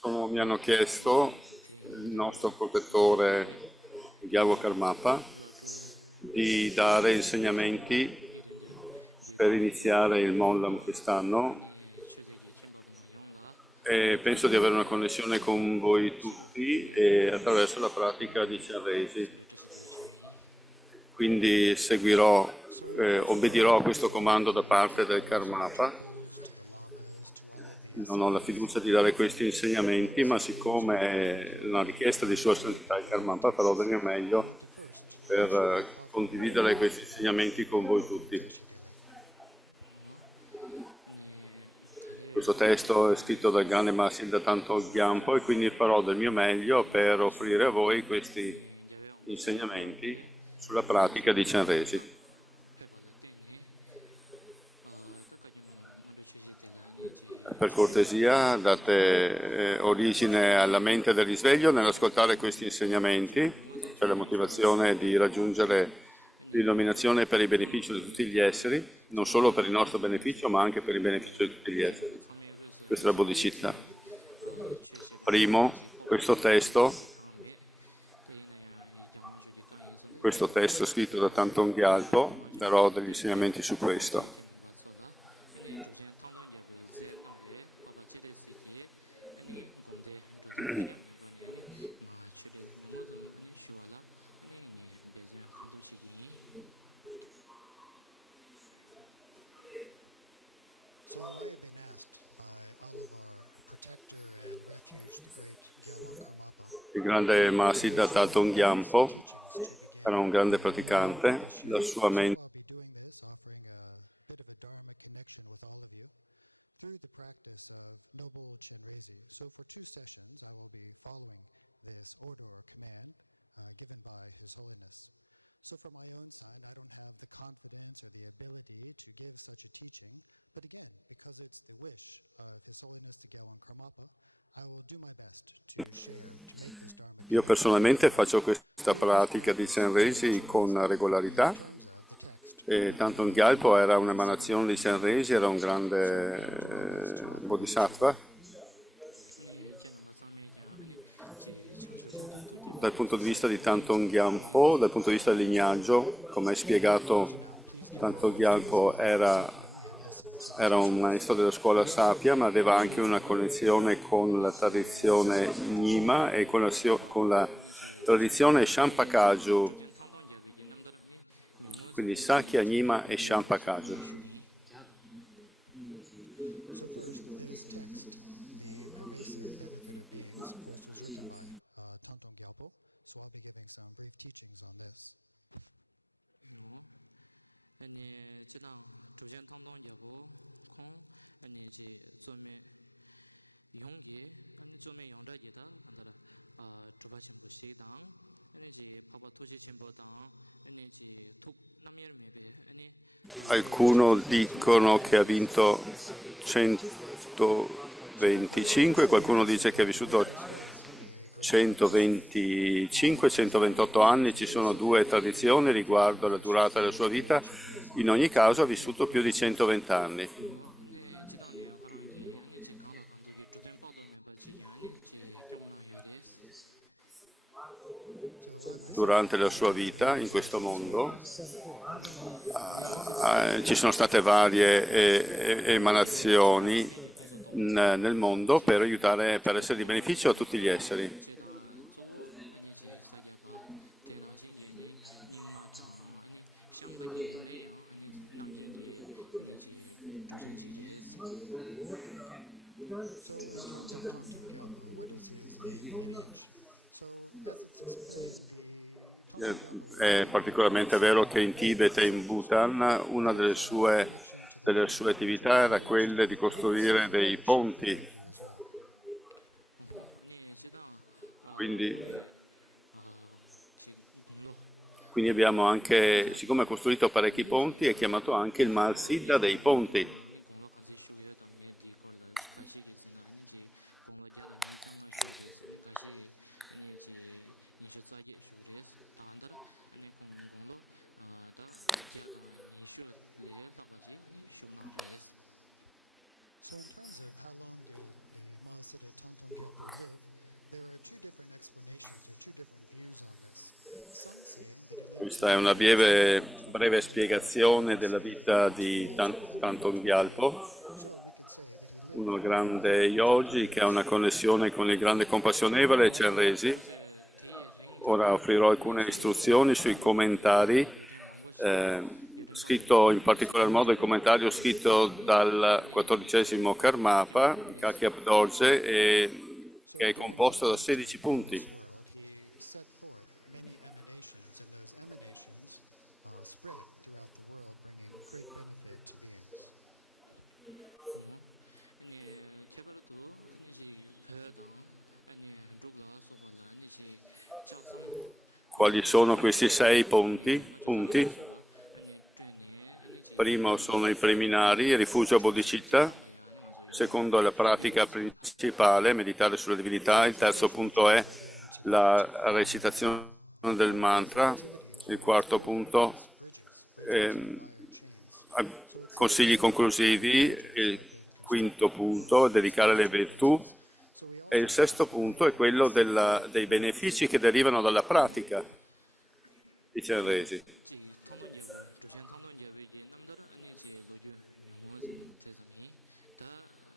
Mi hanno chiesto il nostro protettore Gyalpo Karmapa di dare insegnamenti per iniziare il Mollam quest'anno e penso di avere una connessione con voi tutti e attraverso la pratica di Chenresi. Quindi obbedirò a questo comando da parte del Karmapa. Non ho la fiducia di dare questi insegnamenti, ma siccome è una richiesta di Sua Santità il Karmapa, farò del mio meglio per condividere questi insegnamenti con voi tutti. Questo testo è scritto dal grande Mahasiddha Tanto Gyampo e quindi farò del mio meglio per offrire a voi questi insegnamenti sulla pratica di Chenresi. Per cortesia date origine alla mente del risveglio nell'ascoltare questi insegnamenti, cioè la motivazione di raggiungere l'illuminazione per il beneficio di tutti gli esseri, non solo per il nostro beneficio ma anche per il beneficio di tutti gli esseri. Questa è la bodhicitta. Primo, questo testo scritto da Tanton Gyalpo, darò degli insegnamenti su questo. So I have been asked by Olivar, protector and refuge, the great Gyalwang Karmapa. Il grande Mahasiddha Tanton Gyampo era un grande praticante, la sua mente. I'll be doing this, offering a bit of a Dharma connection with all of you through the practice of Noble Chenrezi. So for 2 sessions, I will be following this order or command given by His Holiness. So for my own side, I don't have the confidence or the ability to give such a teaching, but again, because it's the wish of His Holiness the Gyalwang Karmapa, I will do my best to share, to make this Dharma. Io personalmente faccio questa pratica di Chenresi con regolarità e Tanton Gyalpo era un'emanazione di Chenresi, era un grande bodhisattva. Dal punto di vista di Tanton Gyalpo, dal punto di vista del lignaggio, come è spiegato, Tanton Gyalpo era un maestro della scuola Sapia, ma aveva anche una connessione con la tradizione Nyima e con la tradizione Shampakaju, quindi Sakya, Nyima e Shampakaju. So first, this text, The Pervasive Benefit of Beings, of course, was written by Tantong Gyalpo, so I'll be giving some brief teachings on this. 아니 지난 조전 탐동 여부 콩 아니 지 좀에 용기 아니 좀에 영자기다 한다라 주바 첨부 시당 아니 지 파바 토지 첨부당 아니 지툭 남일 메베 아니 Qualcuno dicono che ha vinto 125, qualcuno dice che ha vissuto 125-128 anni, ci sono 2 tradizioni riguardo alla durata della sua vita, in ogni caso ha vissuto più di 120 anni. Durante la sua vita in questo mondo ci sono state varie emanazioni nel mondo per aiutare, per essere di beneficio a tutti gli esseri. So in terms of Tantong Gyalpo, what is his main lineage? So as it's explained, the Tantong Gyalpo È particolarmente vero che in Tibet e in Bhutan una delle sue attività era quella di costruire dei ponti. Quindi abbiamo anche, siccome ha costruito parecchi ponti, è chiamato anche il Mahasiddha dei ponti. So in terms of how long did the Mahasiddha Tonton Gyalpo live, there are two different explanations or two different views on this. Some say that he lived Questa è una breve spiegazione della vita di Tanton Gyalpo, so we could say that he lived un grande yogi che ha una connessione con il grande compassionevole Chenrezig. Ora offrirò alcune istruzioni sui commentari, scritto in particolar modo il commentario scritto dal 14° Karmapa, Kakyap Dorje, che è composto da 16 punti. world, he set forth many emanations, and those emanations spread throughout the world, bringing great benefit to beings. 아니 개발도 아니지 배당 아니 누구라 소발라 아니지 작성 Quali sono questi 6 punti? 아니 트레니 아니지 Primo sono i preliminari, il rifugio bodhicitta. Secondo è la pratica principale, meditare sulla divinità. Il terzo punto è la recitazione del mantra. Il quarto punto, consigli conclusivi. Il quinto punto è dedicare le virtù. E il sesto punto è quello dei benefici che derivano dalla pratica di Chenrezig. 지 통돈 예보 주신 통돈 예보에 남들은 아니지 로주 용어는 대상이 다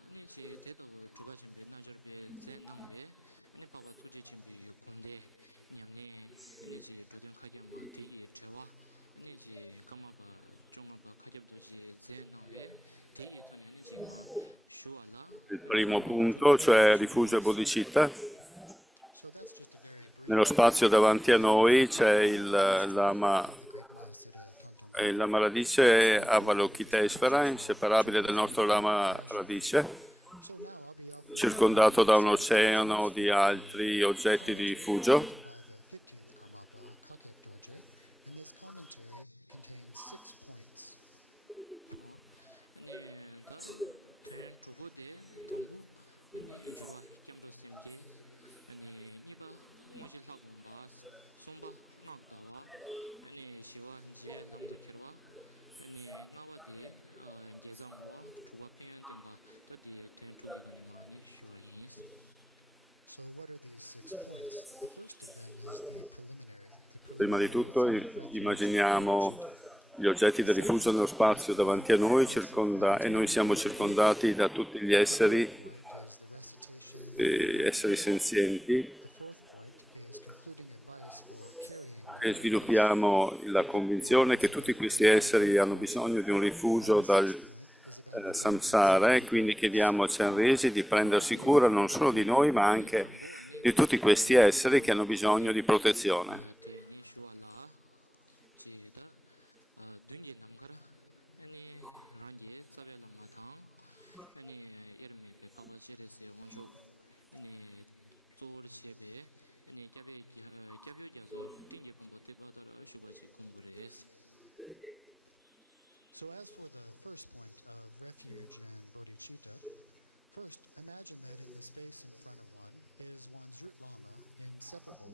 아니지 대도 주가 준비 나저베 젠당베 아니 바바 투지 준비 공대 냠네 아니지 조정 가게마 되게 제와 아니지 까마바 종아바 가geb도지 젠당베 되게 토니 아니지 마 슈알라 Il primo punto, cioè il rifugio bodhicitta. So that's just a very brief Nello spazio davanti a noi c'è il Lama, the great Mahasiddha Tonton e il Lama Radice Avalokiteshvara, inseparabile del nostro Lama Radice, So now I'll be offering circondato da un oceano di altri oggetti di rifugio. by the 15th Karmapa, Kakyap Dorje, and this commentary contains 6 points. 아니 다 대연 주고대 동부 아니 저와 겸도 셈게 아니 니바 뭐지 하고 봐 손바 낙다와 아니 시와 이제 남도 키러와 아니 나와디 계정과 주가 표현된 바 더디 대연 주기 많이 쇼인스 So what are these 6 points? The first of them is the preliminary. Prima di tutto immaginiamo gli oggetti del rifugio nello spazio davanti a noi e noi siamo circondati da tutti gli esseri, Point is the recitation. esseri senzienti, The fourth point is concluding advice for carrying e sviluppiamo la convinzione che tutti questi esseri hanno bisogno di un rifugio dal samsara, e quindi chiediamo a Chenrezig di prendersi cura non solo di noi ma anche di tutti questi esseri che hanno bisogno di protezione. 대연이 쇼알라 지다 dungi 남가라 아니 랑게 자벨라 마탕 아니 이름에 베파바 지레세 원쇼 아니 조르체베 아니 갸베갸베야조 띵게 pom보테 바다라 쇼바지 공부레스 So as for the first point of refuge and bodhicitta, first imagine that in the space in front of one is one's root lama, inseparable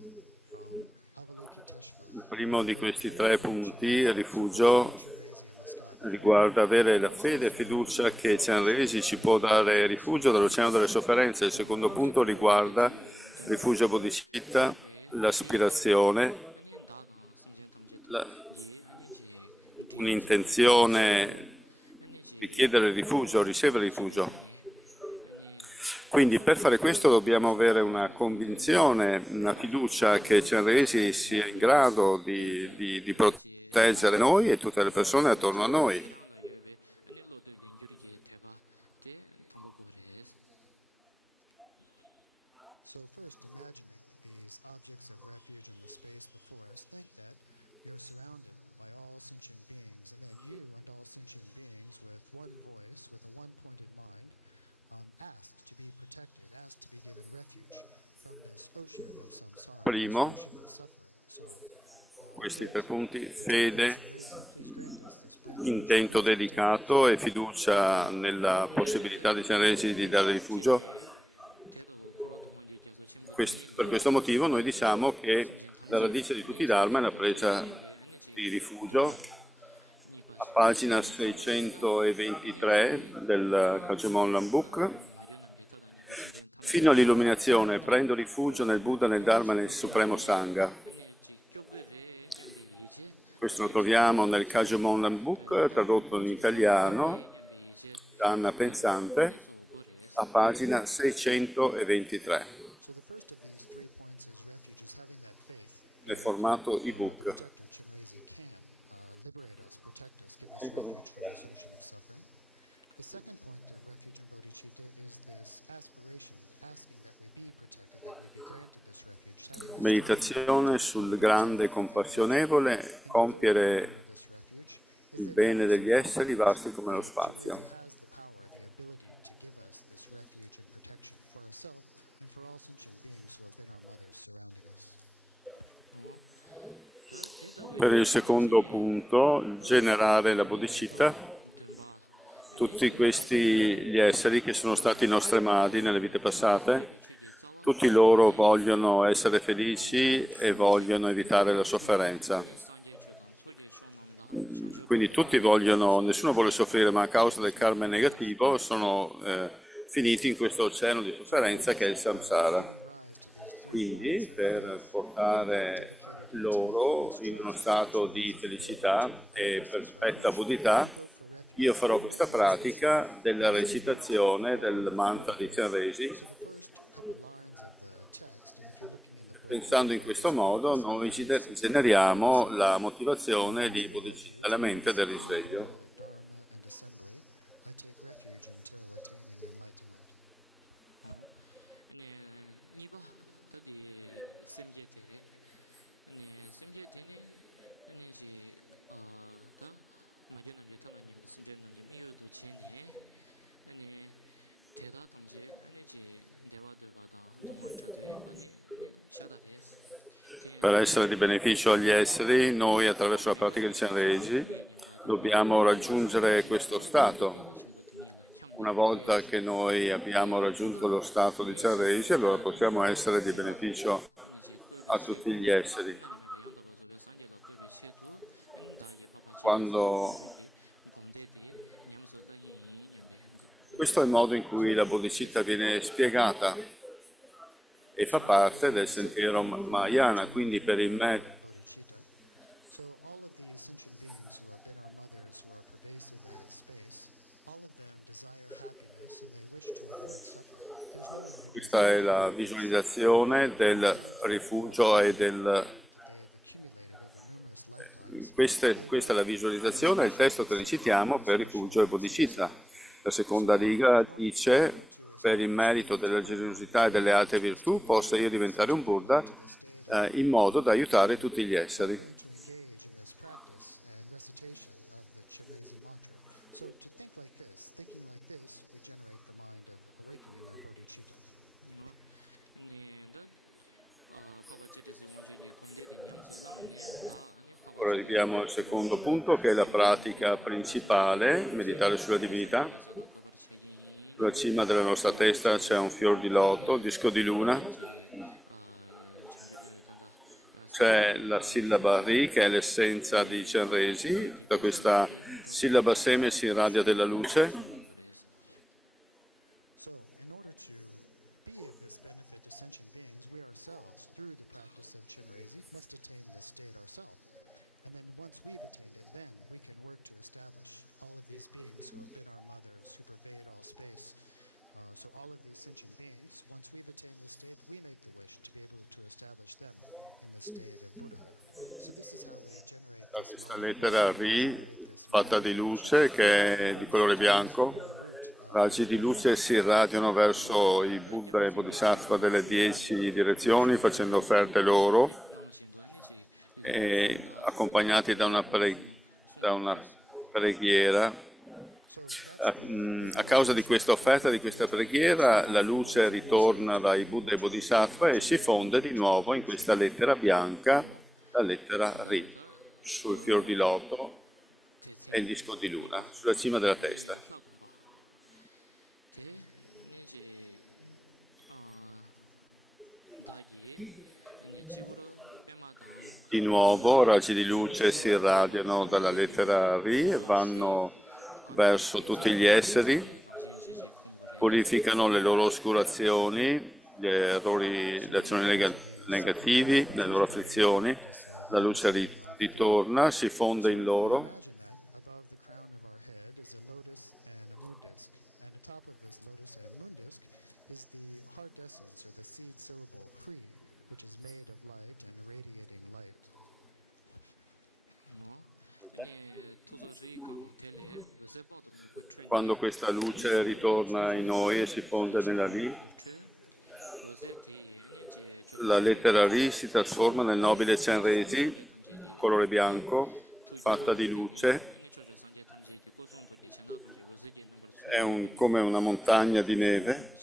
from Avalokiteshvara, Il primo di questi 3 punti, il rifugio, Chenrezig in the sky. riguarda avere la fede e fiducia che Chenrezig ci può dare rifugio dall'oceano delle sofferenze. Il secondo punto riguarda il rifugio bodhicitta, l'aspirazione, 아니 다다 심전 탐제 la- 예 아니지 un'intenzione 아니지 di chiedere rifugio, ricevere rifugio. 아니 Quindi per fare questo dobbiamo avere una convinzione, una fiducia che Chenrezig sia in grado di proteggere noi e tutte le persone attorno a noi. 양다 여베 아니 로드 링규리게 대바 데 통보고레스 So first, imagining these objects of refuge in the space before us, think that you're surrounded by all sentient beings, and then you and all sentient beings with one voice, with a one-pointed mind, asked to be protected, asked to be given refuge from this ocean of samsara, Primo. this ocean of suffering. So Questi 3 punti: fede, please grant us this breath. intento dedicato e fiducia nella possibilità di Chenrezig di dare rifugio. 대도 프로 동원이 계속 침부 Per questo motivo noi diciamo che la radice di tutti i Dharma è la presa di rifugio, a pagina 623 del Kagemon Lambuk. Fino all'illuminazione prendo rifugio nel Buddha, nel Dharma e nel Supremo Sangha. Questo lo troviamo nel Kagemon Lambuk, tradotto in italiano da Anna Pensante, a pagina 623, So the first of these 3 points is refuge, is having that faith. nel formato ebook. Protector Chinrezi can liberate us, protect us, give us refuge from this ocean of suffering. The second point of refuge in bodhicitta is this aspiration, asking that we be protected, that we be granted this refuge. Meditazione sul grande compassionevole, compiere This refuge il bene degli esseri vasti come lo spazio. has the power, the ability to give us this refuge and protection for ourselves and for all sentient beings who have been our mothers surrounding us. Per il secondo punto, generare la bodhicitta, tutti questi gli esseri che sono stati i nostre madri nelle vite passate, tutti loro vogliono essere felici e vogliono evitare la sofferenza. Quindi tutti vogliono, nessuno vuole soffrire, ma a causa del karma negativo sono finiti in questo oceano di sofferenza che è il samsara. Quindi per portare loro in uno stato di felicità e perfetta buddhità, io farò questa pratica della recitazione del mantra di Chenrezi. Pensando in questo modo noi generiamo la motivazione di bodhicitta, la mente del risveglio. Dharma and assembly, I take refuge until attaining enlightenment. 니바 다디 셈제 테레 아니 셈제 테네 아니지 다 마견나 비타나님 셈제는 좀 이유도 체네 아니 대다 탐제 아니지 대화도 받아 동안 자도에 많이 샤다레스 Per essere di beneficio agli esseri, noi attraverso la pratica di Chenrezi dobbiamo raggiungere questo stato. Una volta che noi abbiamo raggiunto lo stato di Chenrezi, allora possiamo essere di beneficio a tutti gli esseri. Questo è il modo in cui la bodhicitta viene spiegata e fa parte del sentiero Mahayana, quindi per il Bodhicitta. So all of these sentient beings who have been our mothers, who are pervasive as space, all of them desire happiness and they wish to avoid suffering. There's no one who Questa è la visualizzazione del rifugio e del... that they have accumulated over numerous lifetimes. Questa è la visualizzazione, il testo che recitiamo per rifugio e bodhicitta. La seconda riga dice, per il merito della generosità e delle altre virtù, possa io diventare un Buddha in modo da aiutare tutti gli esseri. To engage in this practice and recitation of the Chenrezi mantra. So to think like this, thinking like this, we generate the mind of awakening or bodhicitta. 아니 다 파바제데스 원주지 곰데디 냠서 라네 다 아니 Ora arriviamo al secondo punto, che è la pratica principale, meditare sulla divinità. Sulla cima della nostra testa c'è un fior di loto, disco di luna. C'è la sillaba Ri, che è l'essenza di Chenrezi. Da questa sillaba seme si irradia della luce. So, in order to be of this benefit to sentient beings, we ourselves, through the practice of Chenrezi, must attain this state ourselves. And then once we've attained it, then we can work to establish all of these beings who have been our mothers, who pervade all space. So all of these sentient beings, once we've attained this state, we make the wish to be able to establish them in the state of Buddhahood. So this is how we generate Da this questa mind, lettera Ri, fatta di luce, che è di colore bianco, raggi di luce si irradiano verso i Buddha e Bodhisattva delle 10 direzioni, facendo offerte loro, e accompagnati da una preghiera. A causa di questa offerta, di questa preghiera, la luce ritorna dai Buddha e Bodhisattva e si fonde di nuovo in questa lettera bianca, la lettera Ri, sul fior di loto e il disco di luna, sulla cima della testa. Di nuovo raggi di luce si irradiano dalla lettera Ri e vanno verso tutti gli esseri, purificano le loro oscurazioni, gli errori, le azioni negativi, le loro afflizioni. La luce ritorna, si fonde in loro. Imagine that above the crown of our head is a lotus and a moon disk, and atop of this lotus and moon disk is the heart essence or the seed syllable Kri, which is made of light and radiating light. Quando questa luce ritorna in noi e si fonde nella Ri, la lettera Ri si trasforma nel nobile Chenrezi, colore bianco, fatta di luce. È come una montagna di neve.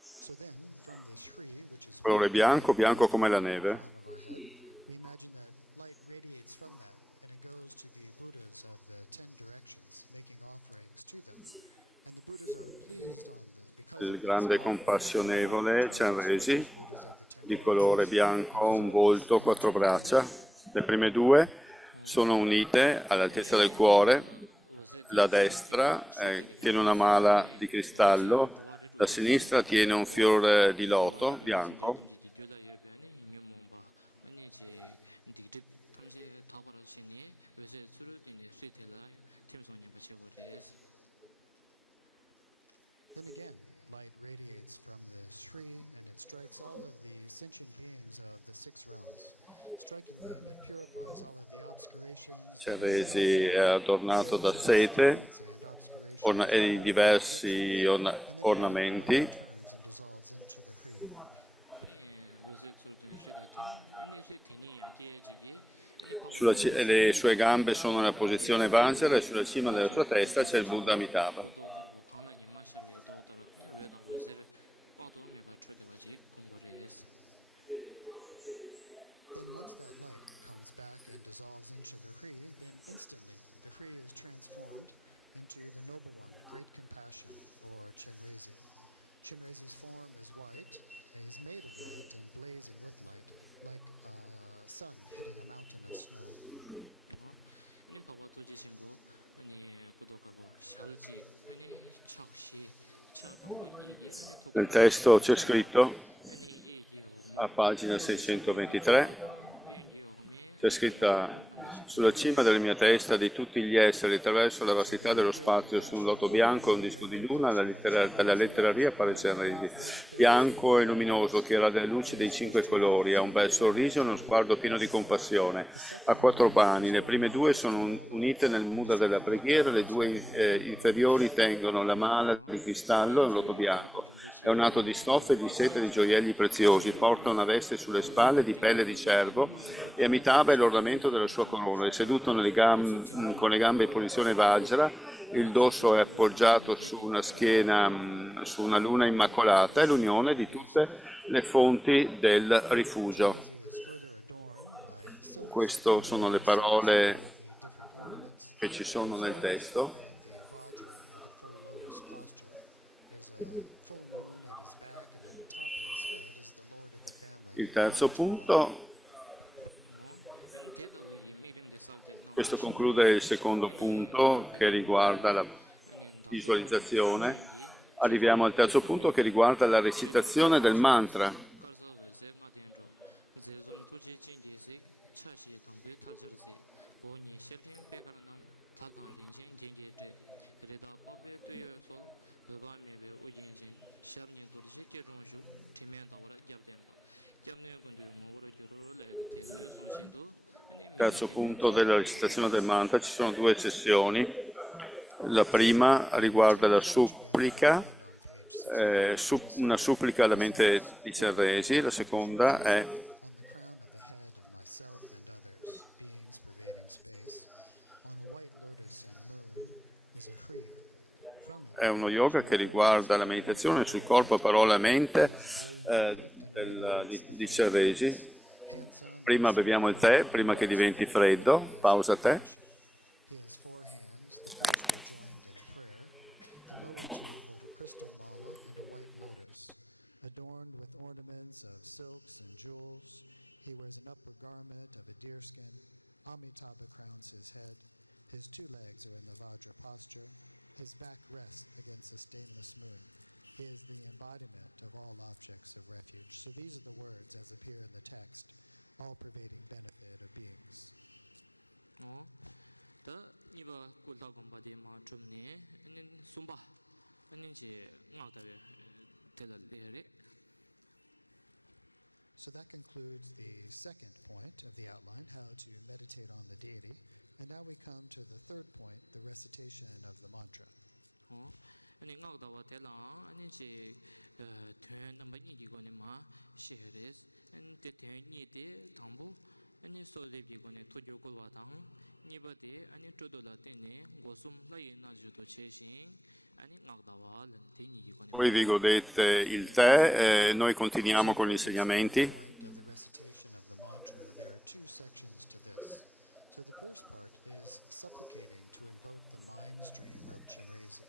So then, from this Shri, which is Colore bianco, bianco come la neve. of our head, we imagine that light radiates from that, and it goes to the Buddhas of the 10 directions, making offerings to them. And the Buddhas are pleased on this because Il of grande compassionevole Chenrezi, Buddhas of the 10 di colore bianco, un volto, 4 braccia. Le prime due sono unite all'altezza del cuore. La destra tiene una mala di cristallo, la sinistra tiene un fiore di loto bianco. Then again, light radiates from the Shri and it strikes all of the sentient beings of the 6 realms. Striking them, it purifies all of the obscurations Chenrezi è adornato da sete and obscurations e di diversi ornamenti. turns and dissolves into the Shri. Le sue gambe sono nella posizione Vajra e sulla cima della sua testa c'è il Buddha Amitabha. Then once that light comes back and dissolves into the Shri, then instantly the Shri is transformed into the Noble One, Great Compassion, or Chenrezi. Chenrezi's form is white, and he's made of light and blazing with light, like a sun hitting a mountain of snow. Nel testo c'è scritto, a pagina 623, c'è scritta: sulla cima della mia testa di tutti gli esseri, attraverso la vastità dello spazio, su un loto bianco e un disco di luna, dalla lettera Ri appare Chenrezi, bianco e luminoso, che irradia le luci dei 5 colori, ha un bel sorriso e uno sguardo pieno di compassione. Ha 4 mani, le prime 2 sono unite nel mudra della preghiera, le 2 inferiori tengono la mala di cristallo e un loto bianco. È ornato di stoffe, di seta e di gioielli preziosi, porta una veste sulle spalle di pelle di cervo e Amitabha è l'ornamento della sua corona. È seduto con le gambe in posizione Vajra, il dorso è appoggiato su una schiena, su una luna immacolata, è l'unione di tutte le fonti del rifugio. Is further adorned by silk Queste sono le parole different ornaments. che ci sono nel testo. The Vajra, or the full lotus posture. There's a full moon at his back, and at the top of his head is the lord of the family. Il terzo punto, questo conclude il secondo punto che riguarda la visualizzazione. Arriviamo al terzo punto che riguarda la recitazione del mantra. Terzo punto della recitazione del mantra, ci sono 2 sessioni. La prima riguarda la supplica, una supplica alla mente di Chenrezi, la seconda è On the crown of the head of myself and others, beings pervading space, on a white lotus and moon is a Shri. From it, è uno yoga che riguarda la meditazione sul corpo, parola e mente di Chenrezi. hands-on, Prima beviamo il tè, prima che diventi freddo, pausa tè. he has 4 hands. The first are joined in prayer. The lower 2 hold a crystal mala and a white lotus. Adorned with ornaments of silks and jewels, he wears an upper garment of a deerskin. Amitabha crowns his head. His 2 legs are in the Vajra posture. His back rests against a stainless moon. He is the embodiment of all objects of refuge. So these are the words as appear in the text, all-pervading benefit of beings. 더 이바 꿀다 공바디 마춤니 아니 숨바 아니지 나다베 텔레레. So that concludes the second point of the outline, how to meditate on the deity. And now we come to the third point, the recitation of the mantra. 아니 나다와 텔라 아니지 퇴 넘버 2기고네 마 시헤레스 엔테 퇴니데 당부 아니 소데비고네 토조고와당 니바데 아니 토돌라 테네 고숨 라이나주도 체신 아니 나다와 렌테니기고네. Voi vi godete il tè, noi continuiamo con gli insegnamenti. Point of the recitation of the mantra, there are 2 sections to this. So the first part is supplicating to invoke the mind stream of Chenrezig.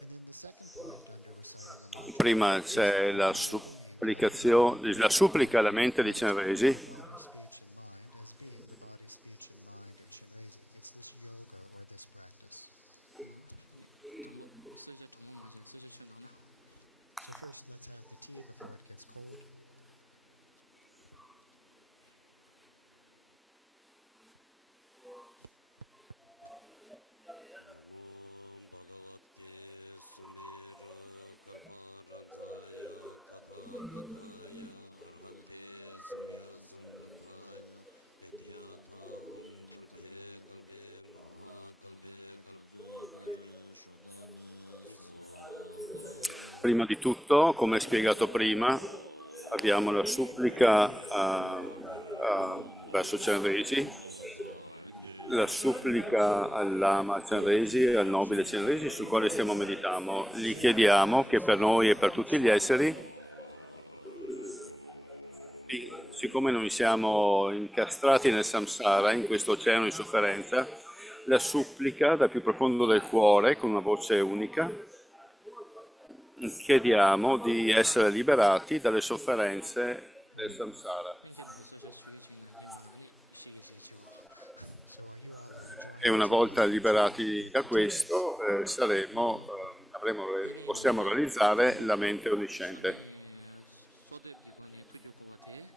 And then the second point under reciting the mantra, Prima c'è la supplica alla mente di Chenrezig, body, speech, and mind as being the body, speech, and mind of Chenrezig. It's this yoga or this practice. 당부 쓰자 정모 맞아 쓰자 천나나. So first, let's have the tea before it gets cold. Prima di tutto, come spiegato prima, abbiamo la supplica verso Chenrezig, la supplica all'Ama Chenrezig, al nobile Chenrezig, sul quale stiamo meditando. Gli chiediamo che per noi e per tutti gli esseri, siccome noi siamo incastrati nel samsara, in questo oceano di sofferenza, la supplica dal più profondo del cuore, con una voce unica, chiediamo di essere liberati dalle sofferenze del samsara. So while you all are enjoying E una volta liberati da questo, possiamo realizzare la mente onnisciente. 소대비고네 토조고와테.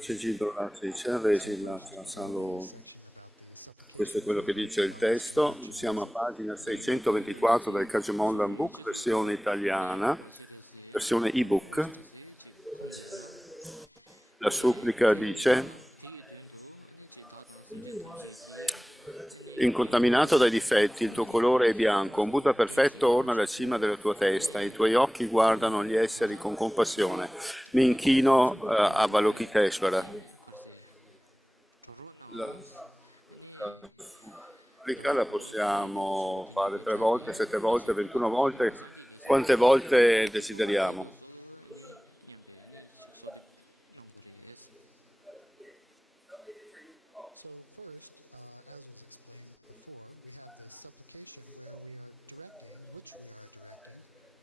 section about the supplication, Questo è quello che dice il testo. Siamo a pagina 624 del Kajamondan Book, versione italiana, versione ebook. La supplica dice: incontaminato dai difetti, il tuo colore è bianco, un Buddha perfetto orna la cima della tua testa, i tuoi occhi guardano gli esseri con compassione. Mi inchino a Avalokiteshvara. La supplica la possiamo fare 3 volte, 7 volte, 21 volte, quante volte desideriamo. So first, as was explained before, we have this supplication where we are directing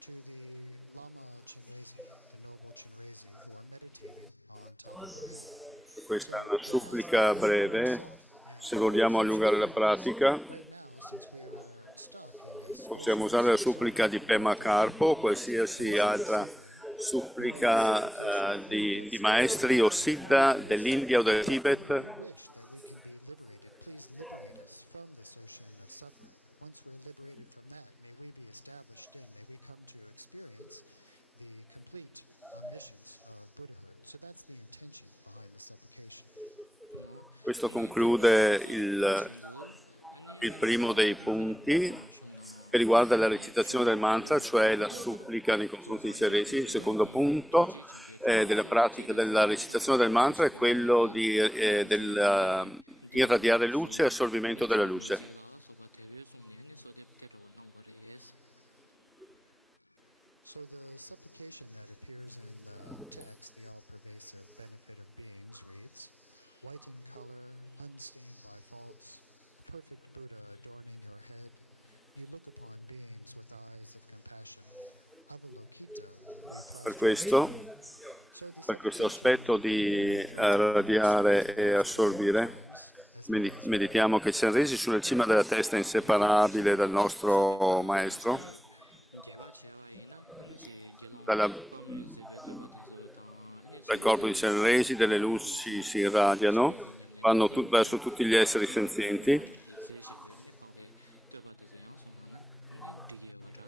to the Lama Chenrezig, the noble Chenrezig, who are meditating on top of our head. Questa è una supplica breve, se vogliamo allungare la pratica. Right now, since we are stuck in this Possiamo usare la supplica di Pema Karpo o qualsiasi altra supplica di maestri o siddha dell'India o del Tibet. wish that we can be liberated, please liberate us from this ocean of suffering. Once we're liberated from that, may we be established in, may we come to experience the complete omniscience of Buddhahood. So that's the intention behind the supplication. Questo conclude il primo dei punti che riguarda la recitazione del mantra, cioè la supplica nei confronti di Chenrezig. Il secondo punto della pratica della recitazione del mantra è quello di irradiare luce e assorbimento della luce. So the supplication that appears in the text, the all-pervasive benefit of beings, reads, white in color, unstained by faults, a perfect Buddha adorning your head, you look upon beings with eyes of compassion. Avalokita, we Per prosper. questo, So the per questo aspetto di radiare e assorbire, as meditiamo che Chenrezig sulla cima della testa è inseparabile dal nostro maestro, gyaba chewa ina ani chi gelong dal pamne zepe toba tenzo tang ani chi corpo di Chenrezig delle luci si irradiano, vanno verso tutti gli esseri senzienti. ani chi tse shepe ani pakwe toba tenzo yang song na ani digi wata.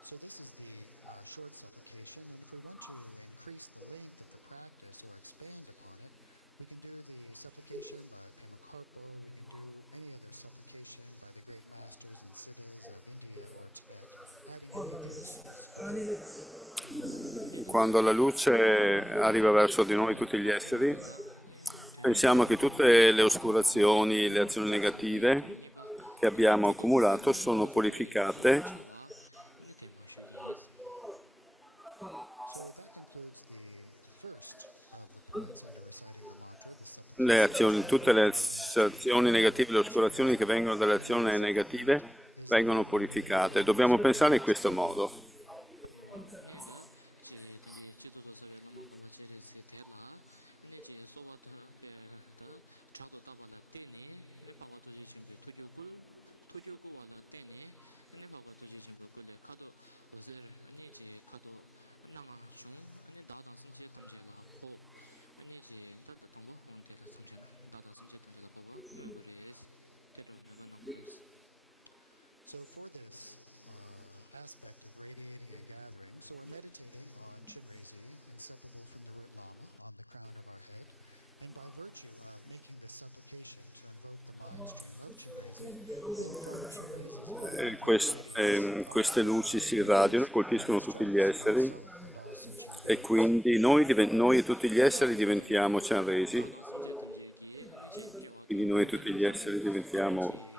So this is the short supplication, and if we want to increase the length of the practice or expand upon it, we can do the supplication by Pema Karpo, we can do any other supplication by the great masters and siddhas of India or Tibet, adding any of these. Quando la luce arriva verso di noi tutti gli esseri, pensiamo che tutte le oscurazioni, le azioni negative che abbiamo accumulato sono purificate. chewa ani tenpa shugin So that concludes the first of the points under reciting the mantra, the Tutte le azioni negative, le oscurazioni che vengono dalle azioni negative vengono purificate. Dobbiamo pensare in questo modo. neda chi tanji chi tu sabe lama ba che re se te la ne chi so wa ta pe ta cha do ta ba la te ne ne pa wa to ji chim pe to ju gu wa la te ne ne pa wa to ji chim pe ku le ka do wa se ani chi ka do na nga chung ani da dang sin che tam che la po ani chi ta da tang bo hon te la sam che na da da sin che tam che la po ba me go re te ro me ba nang go re. So for this aspect of radiating and gathering, so we're meditating on Chinrezi, inseparable from the root lama, on the crown of our head. And by virtue of making this supplication to invoke the mind stream of Chinrezi, then from Chinrezi's Queste luci si irradiano, colpiscono tutti gli esseri and all sentient e quindi noi e tutti gli esseri diventiamo Chenrezi, da sin che tam che gi ani chi ke wa quindi noi e tutti gli esseri diventiamo.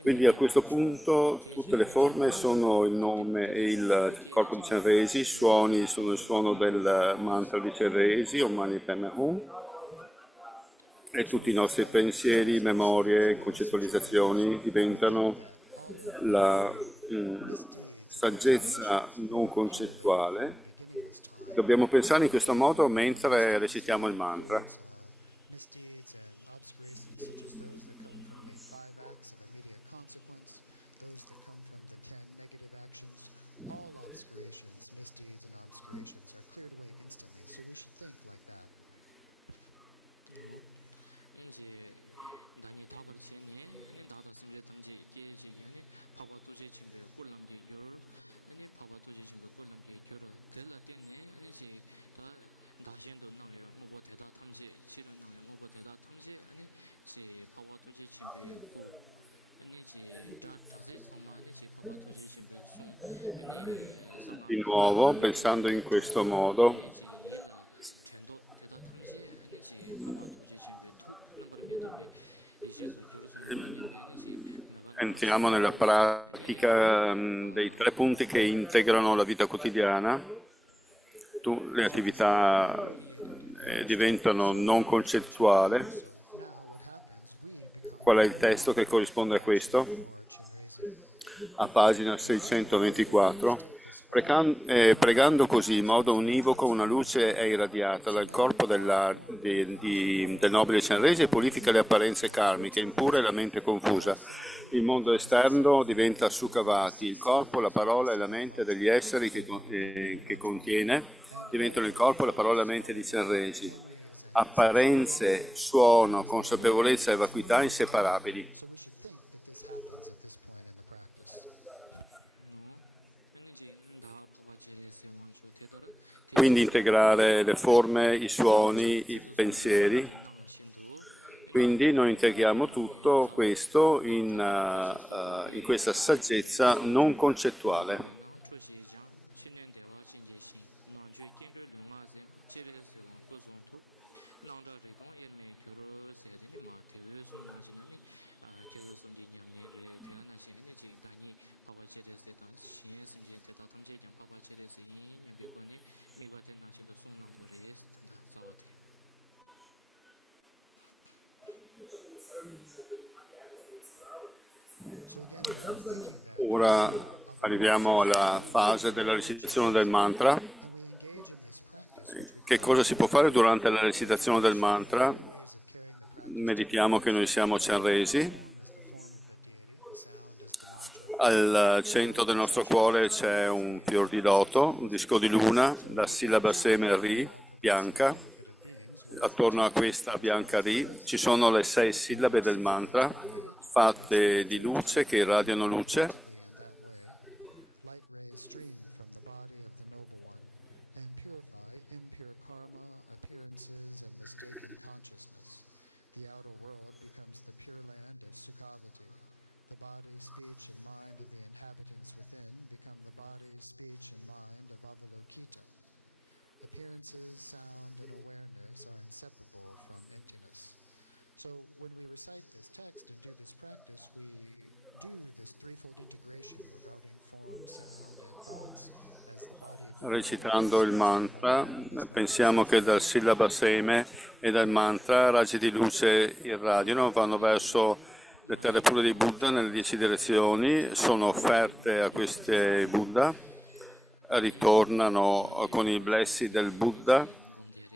Quindi a questo punto tutte le forme sono il nome e il corpo di Chenrezi, i suoni sono il suono del mantra di Chenrezi, Om Mani Padme Hum, e tutti i nostri pensieri, memorie, concettualizzazioni diventano la saggezza non concettuale. beginningless time. Dobbiamo pensare in questo modo mentre recitiamo il mantra. Misdeeds and obscurations such as those that come from the 5 acts of immediate consequence, those that come from the 10 negative actions, all obscurations, misdeeds and obscurations are cleared away instantly. So we should think like that. 인지 다니 타버 체니 아니 다다 심제 담지 계지 아니 파바 도제 침베 꿀람게 요 아니 파바 도제 침베 꿀람게 요로 될라 때네 아니지 다 다신도 나와요 뭐보 대다 탐지 치료 나와요 뭐보 대다 탐지 아니 지 파바 도제 침베 고 아니지 다 다세 정말 아니지 파바 도제 침베 송 아니 상아 Di nuovo, pensando in questo modo, 아니지 예라 전도 대다 탐지 아니지 파바 도제 침베 투 entriamo nella pratica dei 3 punti che integrano la vita quotidiana. Le attività diventano non concettuali. Now what happens, we become Qual è il testo che corrisponde a questo? more Chinrezi. A pagina 624. Pregando così in modo univoco, una luce è irradiata dal corpo del nobile Chenrezi e purifica le apparenze karmiche, impure la mente confusa. Il mondo esterno diventa Sukhavati, il corpo, la parola e la mente degli esseri che contiene diventano il corpo, la parola e la mente di Chenrezi. Apparenze, suono, consapevolezza e vacuità inseparabili. So we should think that this happens at this point in the practice. no 아니지 다 파바체레 세원 조 테더라 Quindi integrare le forme, i suoni, i pensieri. 나 신도 Quindi noi integriamo tutto questo in questa saggezza non concettuale. 나 초시 장 신년 대화 진계신 나주 견저 룡아제 제레 세원 고송토 나다 리동 예메 교로 세데니 마 대외 소나지나니 제조 손지 냠네 레 대하나신 에너지 다니 파바체레 세단 신 심제 대다 탐제 장 파바체레 세인 냠베고니 미과테 나시도 송낭고레 탄다 자와테 So again, I'm thinking that Ora arriviamo alla fase della recitazione del mantra. and we engage in this practice, which we Che cosa si può fare durante la recitazione del mantra? ways of carrying the practice. Meditiamo che noi siamo Chenresi. Form is the form of the deity, the sound is the mantra. Al centro del nostro cuore c'è un fior di loto, un disco di luna, la sillaba seme Ri, bianca. Bit of beings, Attorno a questa bianca Ri ci sono le 6 sillabe del mantra, fatte di luce che irradiano luce. in that way, light rays stream from the body of the noble one and purify impure karma, appearances, and mistaken consciousness. The outer world becomes the pure land of Sukhavati. The body, speech, and mind of the inhabitants within become the body, speech, and mind of Avalokita. Appearances, sound, and awareness are inseparable from emptiness. So when we recite this text and do this practice, we do this threefold integration regarding form, sound, and thoughts as the body of the Recitando il mantra, pensiamo che dal sillaba seme e dal mantra raggi di luce irradiano, vanno verso le terre pure di Buddha nelle 10 direzioni, sono offerte a questi Buddha, ritornano con i blessi del Buddha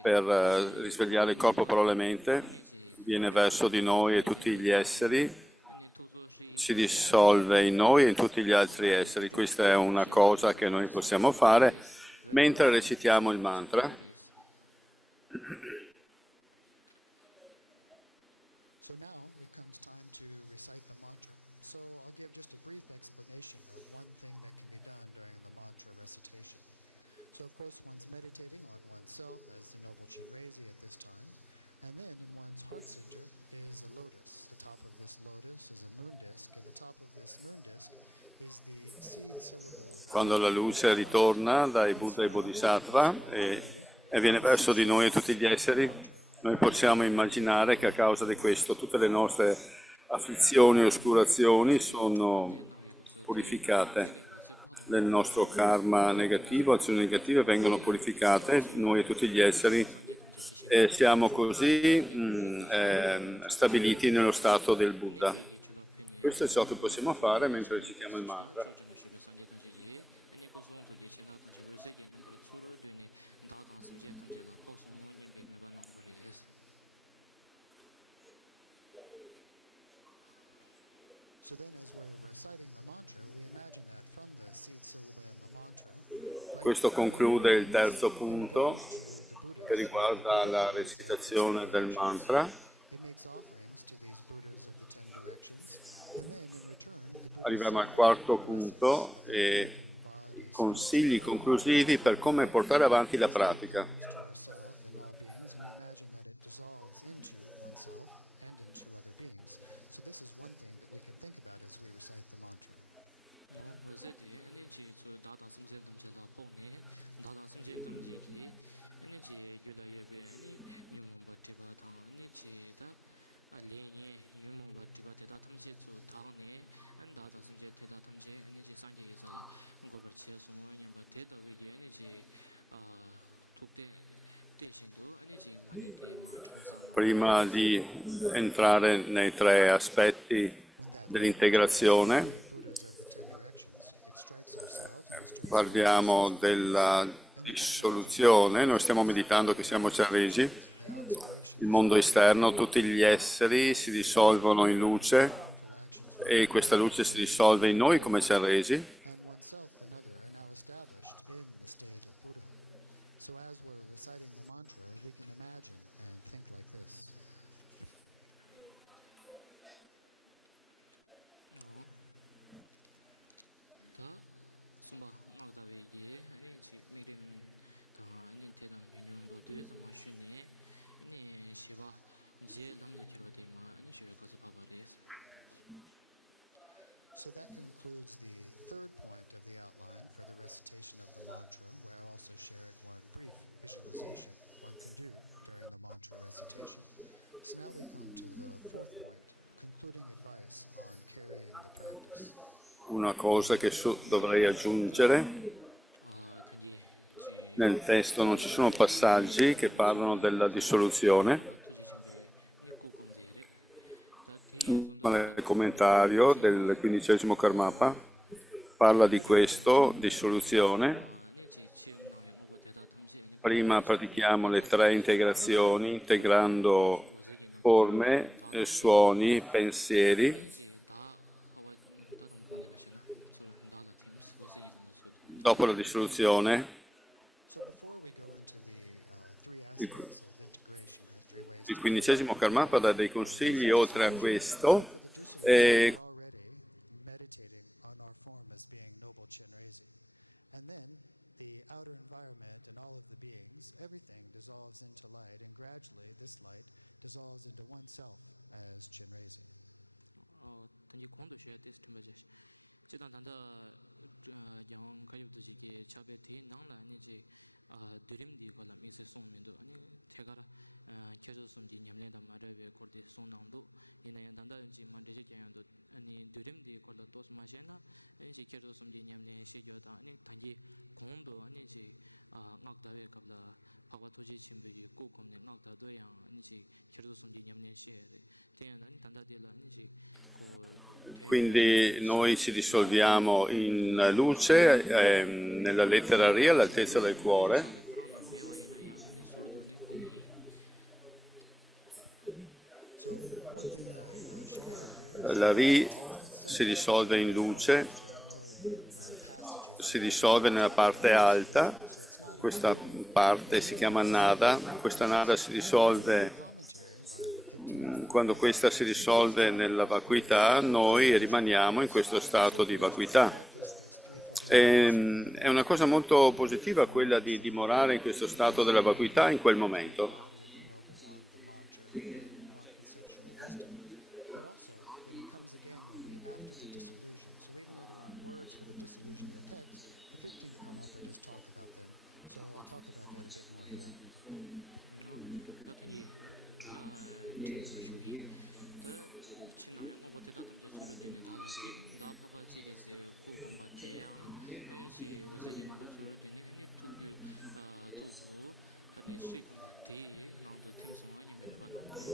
per risvegliare il corpo, parole e mente, viene verso di noi e tutti gli esseri, si dissolve in noi e in tutti gli altri esseri. Questa è una cosa che noi possiamo fare mentre recitiamo il mantra. So now it comes time to recite the mantra. So I'll give just a brief explanation of one thing that can be done during the mantra recitation. So of course one's meditating on oneself as the noble Chenrezi at this time. And then in one's heart center is a lotus. The top of this lotus is a moon disk, and the top of this moon disk is the seed syllable. Quando la luce ritorna dai Buddha e Bodhisattva e viene verso di noi e tutti gli esseri, noi possiamo immaginare che a causa di questo tutte le nostre afflizioni e oscurazioni sono purificate. Il nostro karma negativo, azioni negative vengono purificate, noi e tutti gli esseri, e siamo così stabiliti nello stato del Buddha. Questo è ciò che possiamo fare mentre recitiamo il mantra. So then as we're reciting the mantra, we imagine that from the seed syllable in the mantra, Questo conclude il terzo punto che riguarda la recitazione del mantra. it makes offerings to these Buddhas of the 10 directions, and then in return, the Buddha Arriviamo al quarto punto e consigli conclusivi per come portare avanti la pratica. to ourself and all beings, we imagine that it dissolves into oneself and into other beings. So this is one thing that we can think about as we recite the mantra. 我在的，你去做大大心间他们接到跑呢，大大心间他们接去，你去越来越变，你梦不提拔他，你去的连年你梦不提拔提到他们接做他呢，大大心间提到他们接，你去上街也是了，我不去送我人不提到为的，你去突的。Prima di entrare nei 3 aspetti dell'integrazione, Buddhas of the 10 directions, it strikes ourselves and it strikes parliamo della dissoluzione. Noi stiamo meditando che siamo Chenrezi, il mondo esterno, tutti gli esseri si dissolvono in luce e questa luce si dissolve in noi come Chenrezi. and oneself and other are now established in the state of Buddhahood. So as we're reciting the mantra, we can imagine and think like this. 다 숨바 막다베게 아니 지 미림 다 아니 대담 유념도 되서 마시네 네 시바 이제 남도 지로데마 아니 쉬어 가서 봐버레스. So that concludes the third point of the outline for the recitation of the mantra, where I also shared one brief visualization one can do during the mantra recitation. So now we come to the fourth point, concluding advice on carrying the practice. Una cosa che dovrei aggiungere, 단지 지 nel testo non ci sono passaggi che parlano della dissoluzione. 토지 준비 니고 검대래. 다 Ma nel commentario del 15° Karmapa parla di questo, di soluzione. Prima pratichiamo le 3 integrazioni, integrando forme, suoni, pensieri. Dopo la dissoluzione, So before we go into the three il aspects of integration, the three ways il to 15° Karmapa dà dei consigli oltre a questo. for the dissolution, E we're already meditating on our form as being noble Chenrezi. And then the outer environment and all of the beings, everything dissolves into light, and gradually this light dissolves into oneself as Chenrezi. 단지 공도 쉐 테스트 맞지 지단 단다 영 가요도지게 차베 대 나나 아니지 드림디 걸라 미세 송민도 아니 태가라 계속 숨지 냠내다 말에 코르디 송낭도 이나야 단다지 만데지 개연도 아니 드림디 걸라 도스 마시나 아니지 계속 숨지 냠내 시교다 아니 단지 공도 아니지 ngakdawe kabla phagwa thoji chimbe ku komne ngakda do yang 아니지 계속 숨지 냠내 시에 대한 아니 단다딜라 아니지 quindi noi ci dissolviamo in luce, nella lettera Ri all'altezza del cuore. So one thing that I should add here La Ri si dissolve in luce, si dissolve nella parte alta, questa parte si chiama Nada, questa Nada si dissolve. Quando questa si dissolve nella vacuità, noi rimaniamo in questo stato di vacuità. È una cosa molto positiva quella di dimorare in questo stato della vacuità in quel momento.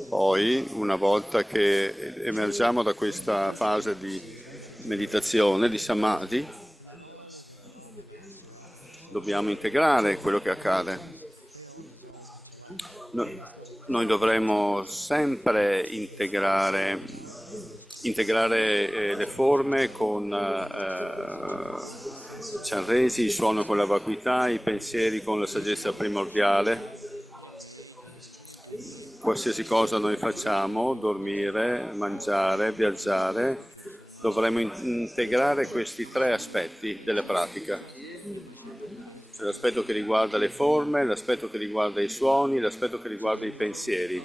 Poi, una volta che emergiamo da questa fase di meditazione, di samadhi, dobbiamo integrare quello che accade. Noi dovremmo sempre integrare le forme con Chenrezi, il suono con la vacuità, i pensieri con la saggezza primordiale. Qualsiasi cosa noi facciamo, dormire, mangiare, viaggiare, dovremmo integrare questi 3 aspetti della pratica. L'aspetto che riguarda le forme, l'aspetto che riguarda i suoni, l'aspetto che riguarda i pensieri.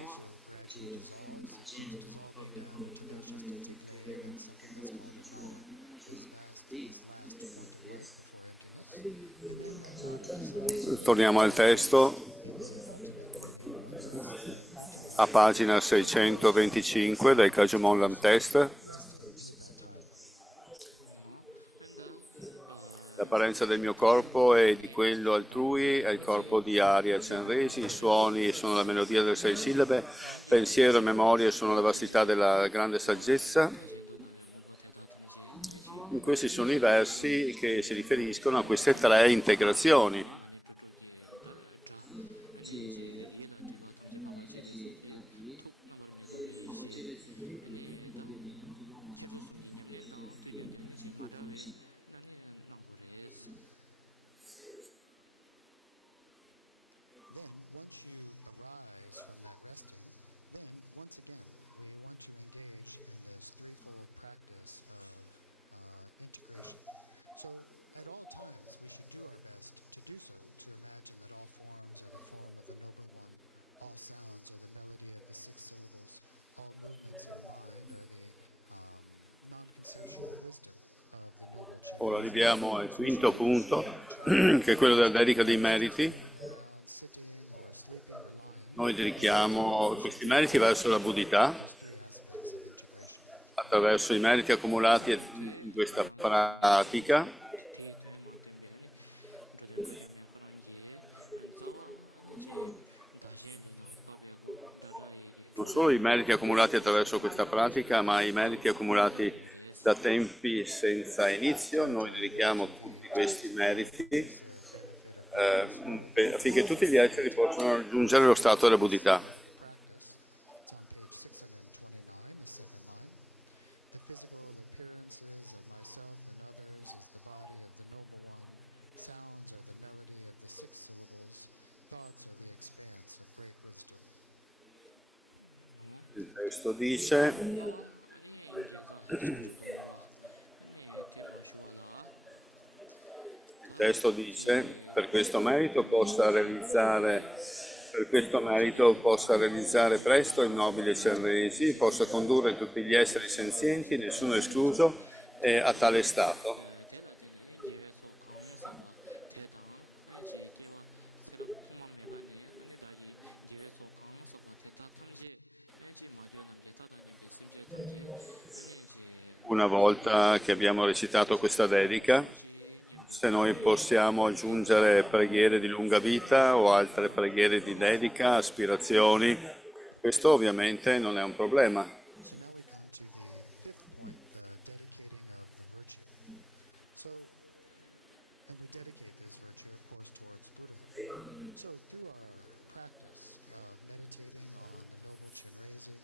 Torniamo al testo. A pagina 625 del Kajumon Lam Test. L'apparenza del mio corpo e di quello altrui è il corpo di Arya Chenrezi, i suoni sono la melodia delle 6 sillabe, pensiero e memoria sono la vastità della grande saggezza. Questi sono i versi che si riferiscono a queste 3 integrazioni. Once you arise from that resting, then once again we want to engage in this threefold practice of integration. So at all times we should do our best to do so, to imagine that all forms are the form of the Noble One, all sounds are the melody of the 6 syllables, all movements of mind are the non-conceptual wisdom of the Noble Chenrezi. Ora arriviamo al 5° punto, che è quello della dedica dei meriti. Noi dirigiamo questi meriti verso la Buddhità, attraverso i meriti accumulati in questa pratica. 다시 누나 밥에고 다다에게 Non solo i meriti accumulati attraverso questa pratica, ma i meriti accumulati da tempi senza inizio. Noi dedichiamo tutti questi meriti affinché tutti gli esseri possano raggiungere lo stato della buddhità. Practice. It's on page 629, the second line. The physical appearances of myself and others is the body of the Noble One. Sounds are the melody of the 6 syllables. Thoughts are the expanse of great wisdom. Il testo dice, 아니 인제서 저주도 몰라 아니 대마 쇼라 il testo dice, per questo merito possa realizzare presto il nobile Chenrezig, possa condurre tutti gli esseri senzienti, nessuno escluso, a tale stato. 대라데는 예외소 강성과 대당 아니 제와 새로 통만 매반이 아니 다이 예외소 강성과 대다 탐지 아니 마교는 대다다니 심제 탐지 아니 제 Una volta che abbiamo recitato questa dedica, se noi possiamo aggiungere preghiere di lunga vita o altre preghiere di dedica, aspirazioni, questo ovviamente non è un problema. So now we come to the 5th point, the dedicating of the virtue. And we dedicate this virtue, of course, towards Buddhahood. So through our practice of meditating on the Noble Chenrezig,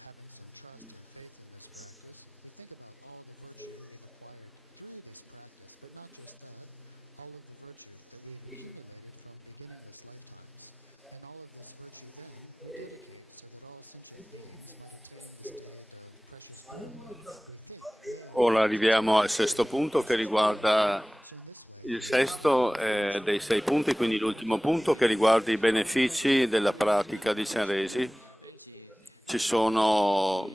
having some trust and faith in this practice, we think about all the virtue we've acquired through this practice, but not just that, all of the virtue that we've accumulated from beginningless lifetimes. And all of this virtue then we dedicate so that all sentient beings might attain the state of precious bloom we think may Ora arriviamo al sesto punto che riguarda So in this way, il sesto dei 6 punti, quindi l'ultimo punto che riguarda i benefici della pratica di Chenrezig. 아니 제 Ci sono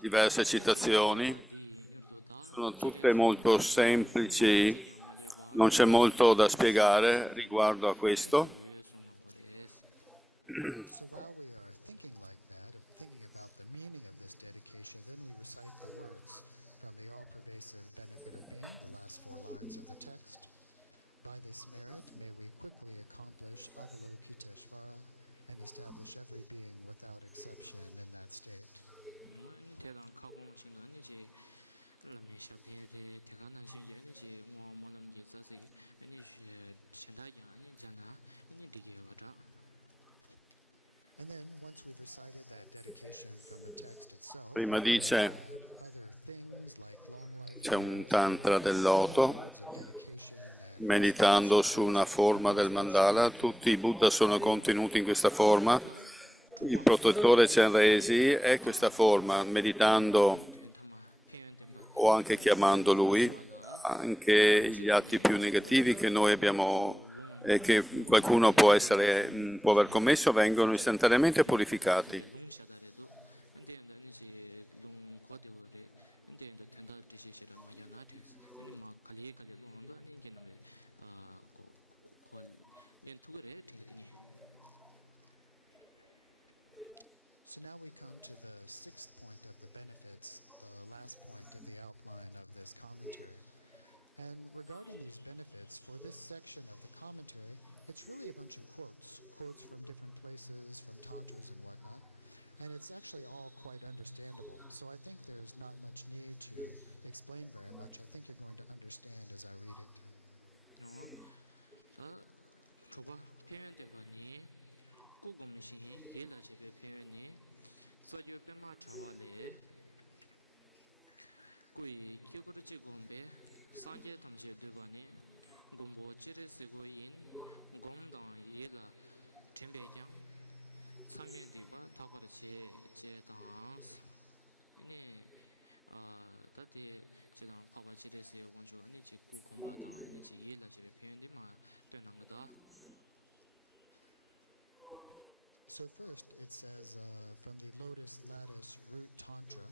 diverse citazioni, 리 율도다 sono tutte molto semplici, non c'è molto da spiegare riguardo a questo. so while we are thinking like that, of thinking about the meaning of this dedication, then we recite the words from the all-pervasive benefit of being, the last 4 lines of the text. By this merit, may we quickly accomplish Avalokiteshvara and establish every being without exception in that state. 아니 대당 가공 신도 아니 제 람네 샤베데 대가난 신게 아니 제 모모람 예자세 아니 신다야 아니 자나 아니 디게 와다 And then, once we've recited that dedication from the text itself, Prima dice, add other things like long life, c'è un tantra del loto, words of dedication, and meditando su una forma del mandala, tutti i Buddha sono contenuti in questa forma, il protettore Chenrezig è questa forma, meditando 타마 표현된바 o anche chiamando lui, anche gli atti più negativi che noi abbiamo che qualcuno può aver commesso vengono istantaneamente purificati. 롱샤다레도 근데도 아니 제 롱고데오레 근데도 텐다 디시시라 마야나테스 아니 마 칼리 롱도 아니 게나베 아고 렌투그레 팅드니 So now we come to the 6th point of the benefits, the last point of the outline of this commentary. And regarding these benefits, for this section of the commentary, it's really a bunch of quotes from different places, from tantras and whatnot. And it's actually all quite understandable. So I think there's not much need to explain very much. I think you're going to understand as I read it. 다 초바 표현된바니 고금신 예라 제베 표현이 소주 빼마 차와레 꾸이 끼고르지 곰베 산제 탐제 되바니 곰보 지레스고인 곰당 예라 템베장 삼면디바 타거르체 제당스 아니 다디 제당 파바 지레스요 원조 아니 지구 곰바당 아니 지 예라 제베 표현디마 되는거다 So first, it says from the Lotus Lattice Root Tantra,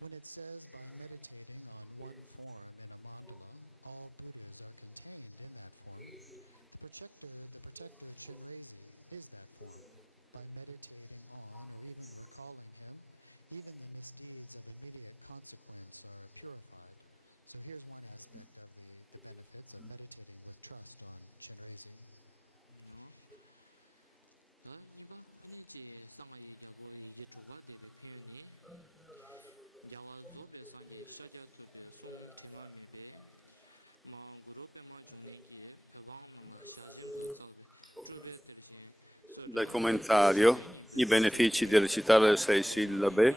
when it says by meditating on one form in a mandala, all Buddhas are contained in that form, the protector Chenrezig is that form. By meditating on or even recalling him, even the misdeeds of immediate consequence are purified. So here's one aspect of the benefits of meditating with trust on Chenrezig. 다 이바 아니 제 상하이 야보 이제 조바 데베 페니 야와 조베 상게 샤자 토베 송 테마메베 마 그룹에 마 중네기 배방나마 샤짐도 자베 조베 데르신 Dal commentario, i benefici di recitare le 6 sillabe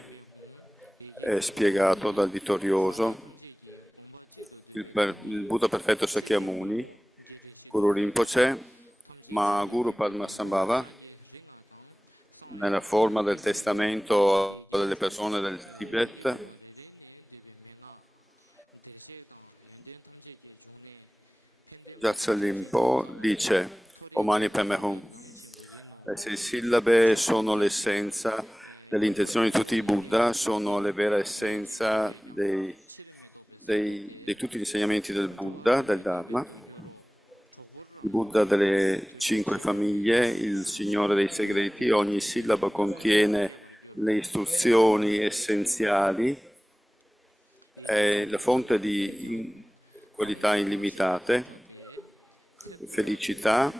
è spiegato dal Vittorioso. Il Buddha perfetto Sakyamuni, Guru Rinpoche, Mahaguru Padmasambhava, nella forma del testamento delle persone del Tibet, Gyatso Rinpo dice, Omani Padme Hum, le 6 sillabe sono l'essenza delle intenzioni di tutti i Buddha, sono la vera essenza di tutti gli insegnamenti del Buddha, del Dharma. Il Buddha delle 5 famiglie, il Signore dei segreti, ogni sillaba contiene le istruzioni essenziali, è la fonte di qualità illimitate, felicità,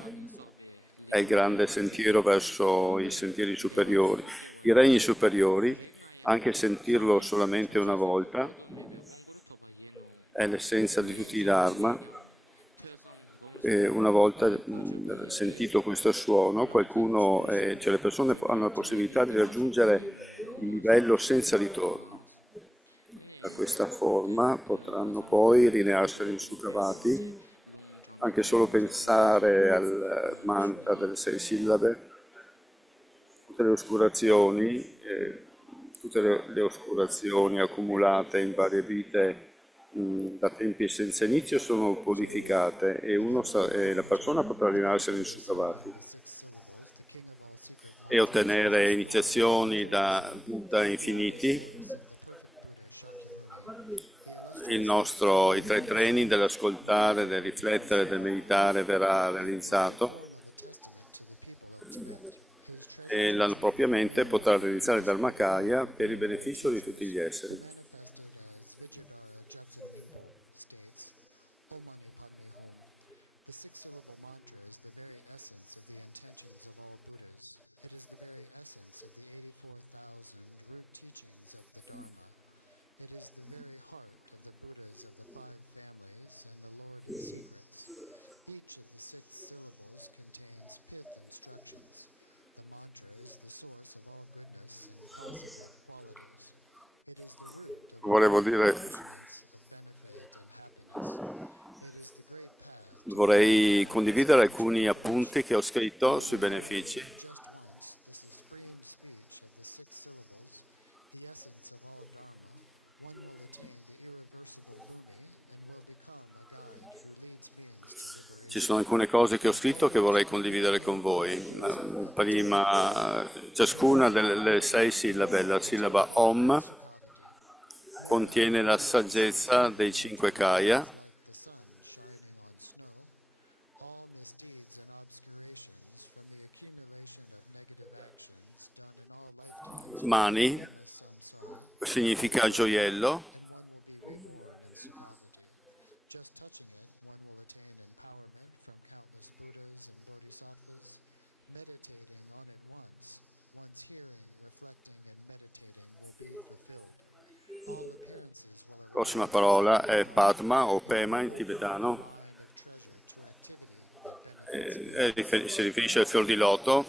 è il grande sentiero verso i sentieri superiori. I regni superiori, anche sentirlo solamente una volta, è l'essenza di tutti i Dharma. E una volta sentito questo suono, cioè le persone hanno la possibilità di raggiungere il livello senza ritorno. Da questa forma potranno poi rinearseli in Sukhavati, anche solo pensare al mantra delle 6 sillabe, tutte le oscurazioni accumulate in varie vite da tempi senza inizio sono purificate e la persona potrà rinearseli in Sukhavati e ottenere iniziazioni da Buddha infiniti. I 3 treni dell'ascoltare, del riflettere, del meditare verrà realizzato e la propria mente potrà realizzare il Dharmakaya per il beneficio di tutti gli esseri. The 6-syllable mantra is the very essence of the intentions of all Buddhas. It is the very essence of the 84,000 root teachings of the Dharma. It is the very heart of the Buddhas of the 5 families and the Lord of Secrets. Each of the 6 syllables contains pith instructions. The mantra is the source of all goodness and positive qualities. It is the root of of benefit and happiness. It is the great path. Vorrei condividere alcuni appunti che ho scritto sui benefici. Just once, the supreme speech of the 6 syllables, the essence of all Dharma, one will attain the irreversible Bhumi and will become a guide who leads beings to liberation. Ci sono alcune cose che ho scritto che vorrei condividere con voi. Prima, ciascuna delle 6 sillabe, la sillaba Om, contiene la saggezza dei 5 Kaya. Misdeeds and obscurations from the accumulation of negative actions done in all lifetimes. Mani significa gioiello. And one will be reborn in Sukhavati. Just touching it, one will attain empowerment from countless Buddhas and Bodhisattvas. Meditating on it once, one's hearing, reflecting, and meditating will be fulfilled. All appearances will arise. Prossima parola è Padma o Pema in tibetano. Si riferisce al fior di loto.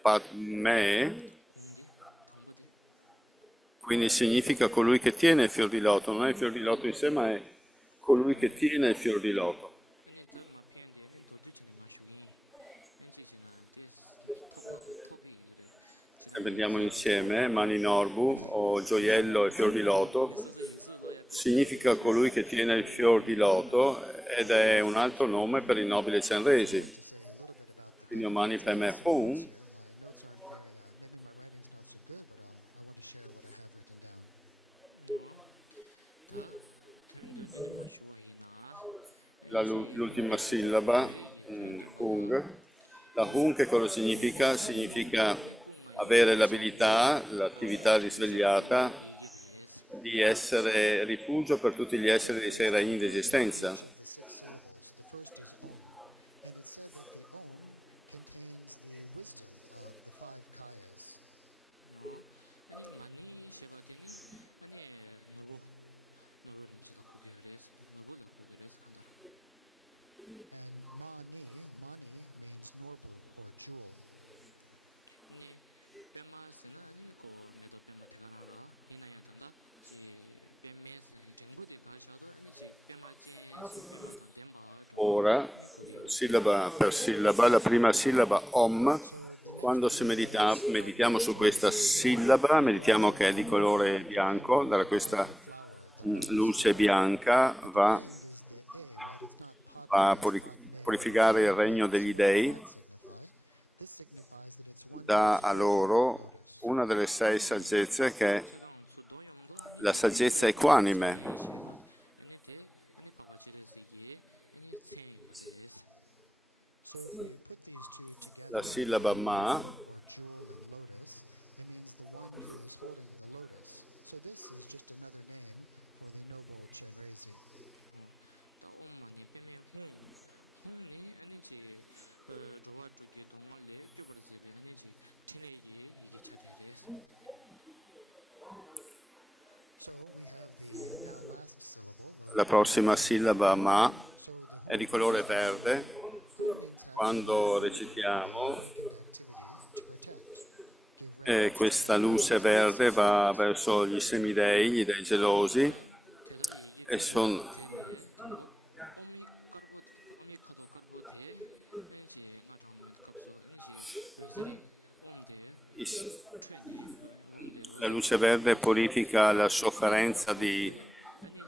Padme, quindi significa colui che tiene il fior di loto, non è il fior di loto in sé, ma è colui che tiene il fior di loto. E vediamo insieme, Mani Norbu o gioiello e fior di loto, significa colui che tiene il fior di loto ed è un altro nome per il nobile Chenresi. Quindi Omani Padme Hum l'ultima sillaba, Hung. La Hung che cosa significa? Significa avere l'abilità, l'attività risvegliata di essere rifugio per tutti gli esseri dei 6 regni di esistenza. And it's said that the Om contains the wisdom of the five kayas. no 아니 많이 쉐바데니 아니 노르 미치다 고게레스 노르라 고게레스 간다 And mani means norbu or jewel. 니 페마스나 아니 고 메도 페마 테가나라 이나야 단다 지 페메스 정보디 가셔도 아니 지 페마진 페마 단덴바 Ora, sillaba per sillaba, la prima sillaba Om, quando meditiamo su questa sillaba, meditiamo che è di colore bianco, da questa luce bianca va Is the A, right? It's not pot. a purificare il regno degli dei, This signifies that it's one dà a loro una delle 6 saggezze che è 제가 수도염도 아니 la saggezza equanime. 아니 데 아니 바바지레스 이게 아니 체마데스 So if we put these two together, La sillaba Ma or jewel and lotus, it means the one who is holding the lotus. So this is just another name for the noble Chenrezi. 다 엄마니 페메 홍니 아니지 저와 쪽에 동원래 교버즈베 아니지 티네이게 이게 차대레스 So we have the now last syllable. la prossima sillaba Ma So the è di colore verde. who means have Quando recitiamo, awakened activity to protect. Give questa luce verde va verso gli semidei, gli dei gelosi, 대다 이게 e sono 되네 당고 오미 카도 카르보테 아니지 나장면 값소 아니지 요새는 옴데 트레니 옴데 la luce verde purifica la sofferenza 아니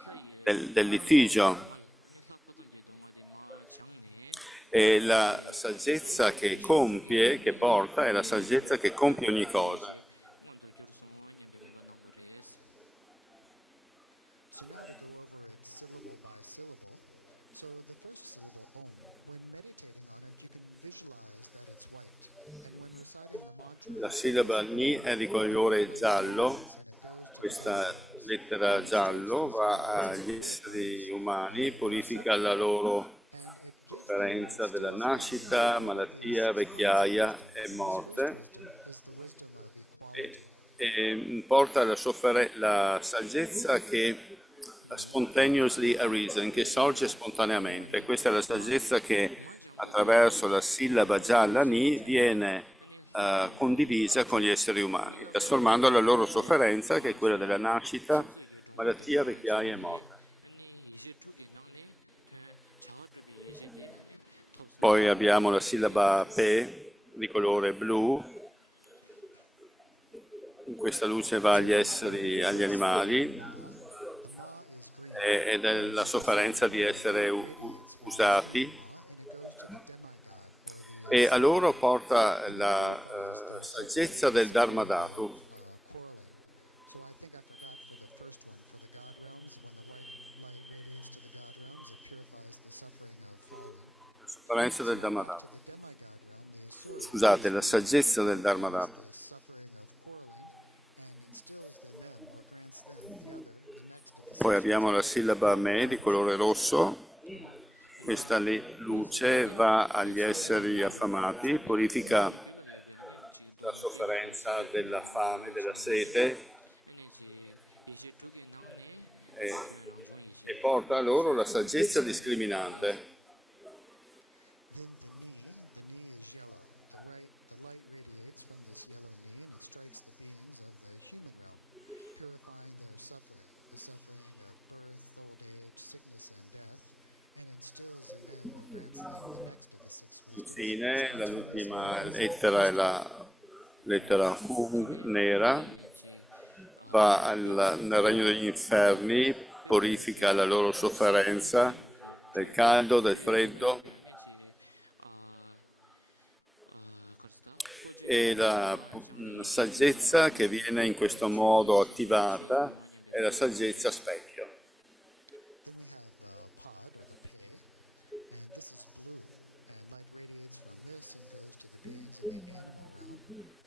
사이 del litigio, 아니 사포던 게 동아데 마 장네 e la saggezza che compie, che porta, è la saggezza che compie ogni cosa. 먼저 교르송 냠베베가 나오레스 So now to go over it syllable by syllable. So the first syllable, Om, when meditating on it, you can visualize that it's white. And when reciting the mantra, La sillaba Ni è di colore giallo, and it goes to questa lettera giallo va agli esseri umani, purifica la loro and it gives sofferenza della nascita, malattia, vecchiaia e morte, wisdom, is the wisdom of equality. e porta la saggezza che spontaneously arisen, che sorge spontaneamente. Questa è la saggezza che attraverso la sillaba gialla Ni viene condivisa con gli esseri umani, trasformando la loro sofferenza, che è quella della nascita, malattia, vecchiaia e morte. 아니 22개 나네 자와드비 예제데 아니 톱스 Poi abbiamo la sillaba Pe di colore blu. Questa luce va agli esseri, agli animali, The Ma is green, ed è la sofferenza di essere usati, and it goes to the demigod, or e a loro porta la saggezza del Dharmadhatu. quarreling. So I think I forgot for the first one, for the God realms, when the white light radiates to the God realms, it purifies the suffering of falling. Sofferenza del Dharmadhatu. To the demigod realm, the Asura Scusate, la saggezza del Dharmadhatu. the suffering of quarreling and instills in them or grants them the other, the next of the Poi abbiamo la sillaba Me di colore rosso. Questa luce va agli esseri affamati, purifica 예배 아니 지도 la sofferenza della fame, della sete, 아니 지 22개 나네 e, 랑종 e 이시 porta a loro la saggezza discriminante. Then the knee is yellow. The light radiates from this yellow knee and it strikes the beings of the human realm, purifying their suffering, the suffering of birth, old age, sickness, and death, and instills in them or grants them the next of the six wisdoms. Infine, l'ultima lettera è la lettera Hu nera, 지 va nel regno degli inferni, purifica la loro sofferenza del caldo, del freddo, 아니 지아 카르스타 꼬지 e la saggezza che viene in questo modo attivata è la saggezza specchio. Then we have the pod or the pei, and this is blue, and light radiates from this and goes to the beings in the animal realm,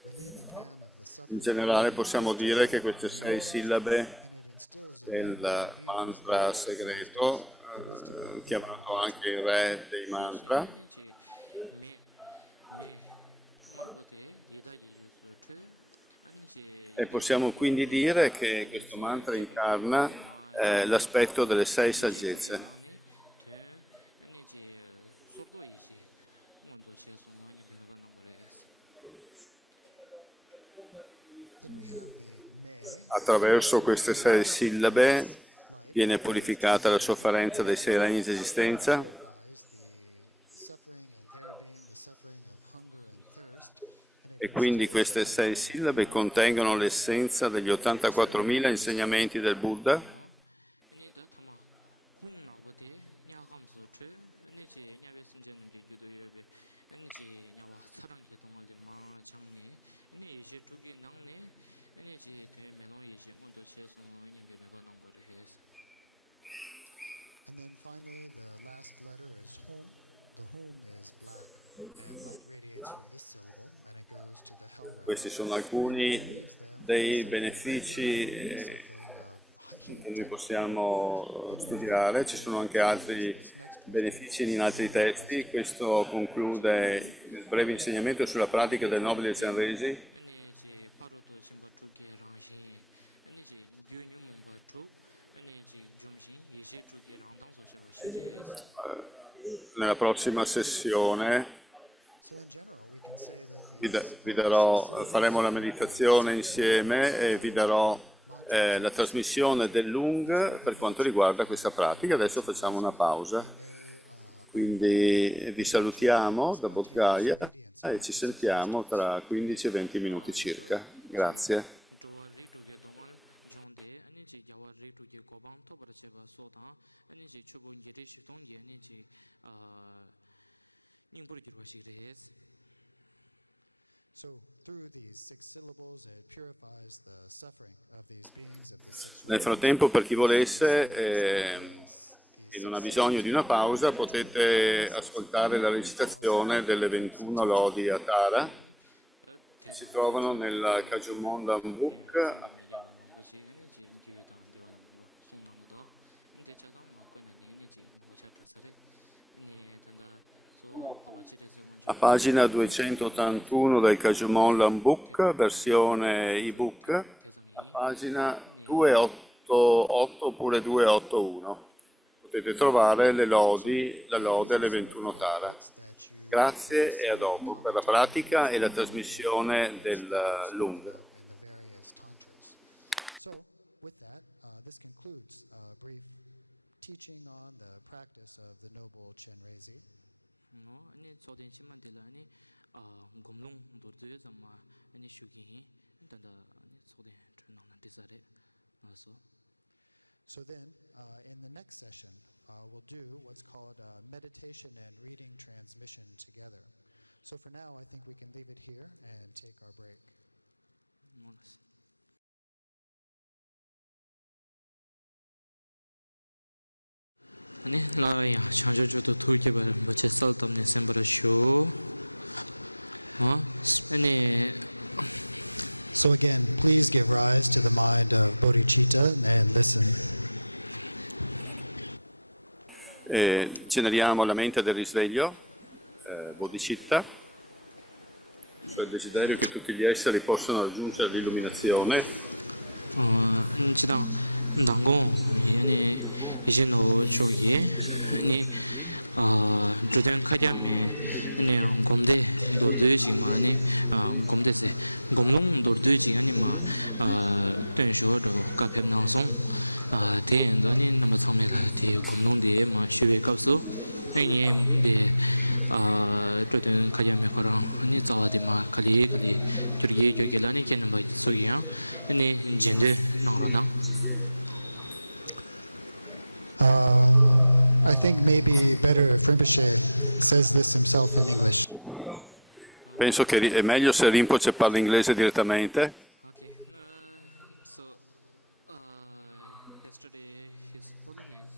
relieving them of the In suffering, generale possiamo dire che queste 6 sillabe and it instills in them del mantra segreto chiamato anche il re dei mantra, 이제 매 마고데 예다지 유수 트 아니지 e possiamo quindi dire che questo mantra incarna l'aspetto delle 6 saggezze. 안에 돼 아니지 소도 이제 뭔도 제송하니 비밀받는 거래서 Then we have the may, Attraverso queste 6 sillabe viene purificata la sofferenza dei 6 regni di esistenza, signifies the suffering and there being the suffering of hunger and thirst, and it e quindi queste 6 sillabe contengono l'essenza degli 84.000 insegnamenti del Buddha, 아니다 타마 홍나보데 냐감수 트 아니지 냐베 심제는 게 유도여베 아니지 냐와 사랑 개동할데 마 장네 아니 이제 두기 낭네 아니지 되 메롱 이제 뭔도 제송하니 비밀받는 거래서 And then finally, the last letter is home. The home is black, and light radiates from this syllable, and it goes to the hell realm. questi sono alcuni dei benefici Suffering of che noi possiamo studiare, ci sono anche altri benefici in altri testi. Questo conclude il breve insegnamento sulla pratica del nobile Zenresi. 아니지 바로도 심바투게 랑신 아니지 뉴뉴 몽바투 아니지 좀신 이제 투게 랑당소 샤바시레스 Nella prossima sessione So in general, we can say that faremo la meditazione insieme e vi darò la trasmissione del Lung per quanto riguarda questa pratica. Adesso facciamo una pausa, quindi vi salutiamo da Bodh Gaya e ci sentiamo tra 15 e 20 minuti circa. Grazie. 저와 리투게 동안 정대 아니지 야와 리투게 고방 토버체바 소다 아니지 추보 예리 시동게 아니지 닝부르 기르시레스 so through these 6 syllables, it purifies the suffering of these beings of the 6 Nel frattempo, per chi volesse e non ha bisogno di una pausa, potete ascoltare la recitazione delle 21 lodi a Tara. Si trovano nel Kajumon Book. 야와는 것이 아니지 뒤에다 되어는 거 송나무도 근데 제가 뭐 권한이 아니지 뭐 찾아서래 아니 단다 소 하와지레스 A pagina 281 del Kajumon Book, versione ebook, 대삼이 a pagina 288 oppure 281. Potete trovare le lodi, la lode alle 21 Tara. that you Grazie e a dopo per la pratica e la trasmissione del Lung. in the various tantras. So with that, this concludes a brief teaching on the practice of the noble Chenrezi. 아니 저된 심만 될라니 곰롱 도르드 잠마 아니 슈기 단다 아니 저된 전나나 디사레 나서 So then, in the next session, we'll do what's called meditation and reading transmission together. So for now, I think we can leave it here and take our break. 몰랐어 아니 라야 chanjojo도 turke bar bache sal tamne sembara show 아니 So again, please give rise to the mind of bodhicitta and listen. Generiamo la mente del risveglio, bodhicitta, cioè il desiderio che tutti gli esseri possano raggiungere l'illuminazione. 지당 당고 아니 이제 너 저기 아니 주된 카자메 아니 곰데 도르지마니 곰데세 곰롱 도르지 아니마 된쇼도 카페낭송 대엔도니 너무 처음에라 대 곰롱데 마 슈베 갑수 아니데 주된 카자메 거랑 아니 자와디마 칼리 저기 저기라니 걔는 뭐 소기야 아니 젠데 나로나 I think maybe better if Rinpoche says this himself in English. Penso che è meglio se Rinpoche parla inglese direttamente. Okay. So, yesterday His Holiness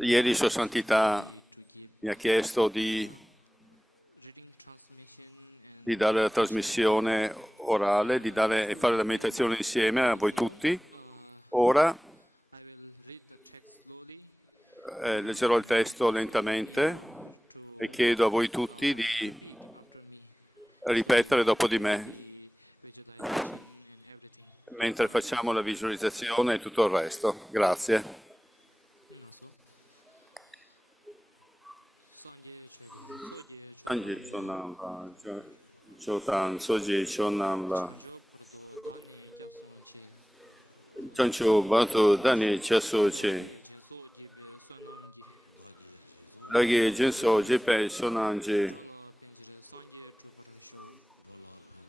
Ieri Sua Santità to give mi ha chiesto di reading transmission and dare la trasmissione orale, e fare la meditazione insieme a voi tutti. Ora I will read the text slowly. leggerò il testo lentamente to e chiedo a voi tutti di repeat after me ripetere dopo di me the visualization and everything. mentre facciamo la visualizzazione e tutto il resto. Grazie. So Sanje Chega, Soje Anji Chonam La, Chotan Soji Chonam La, Jo Pardo Dani Japson Che, Chanchu Batu Dani Chasu Chi, Jinso Jibe Sonam Ji, Dagi Jinso Jipe Sonanji, Rola Penjire Sanje Drupara Sho,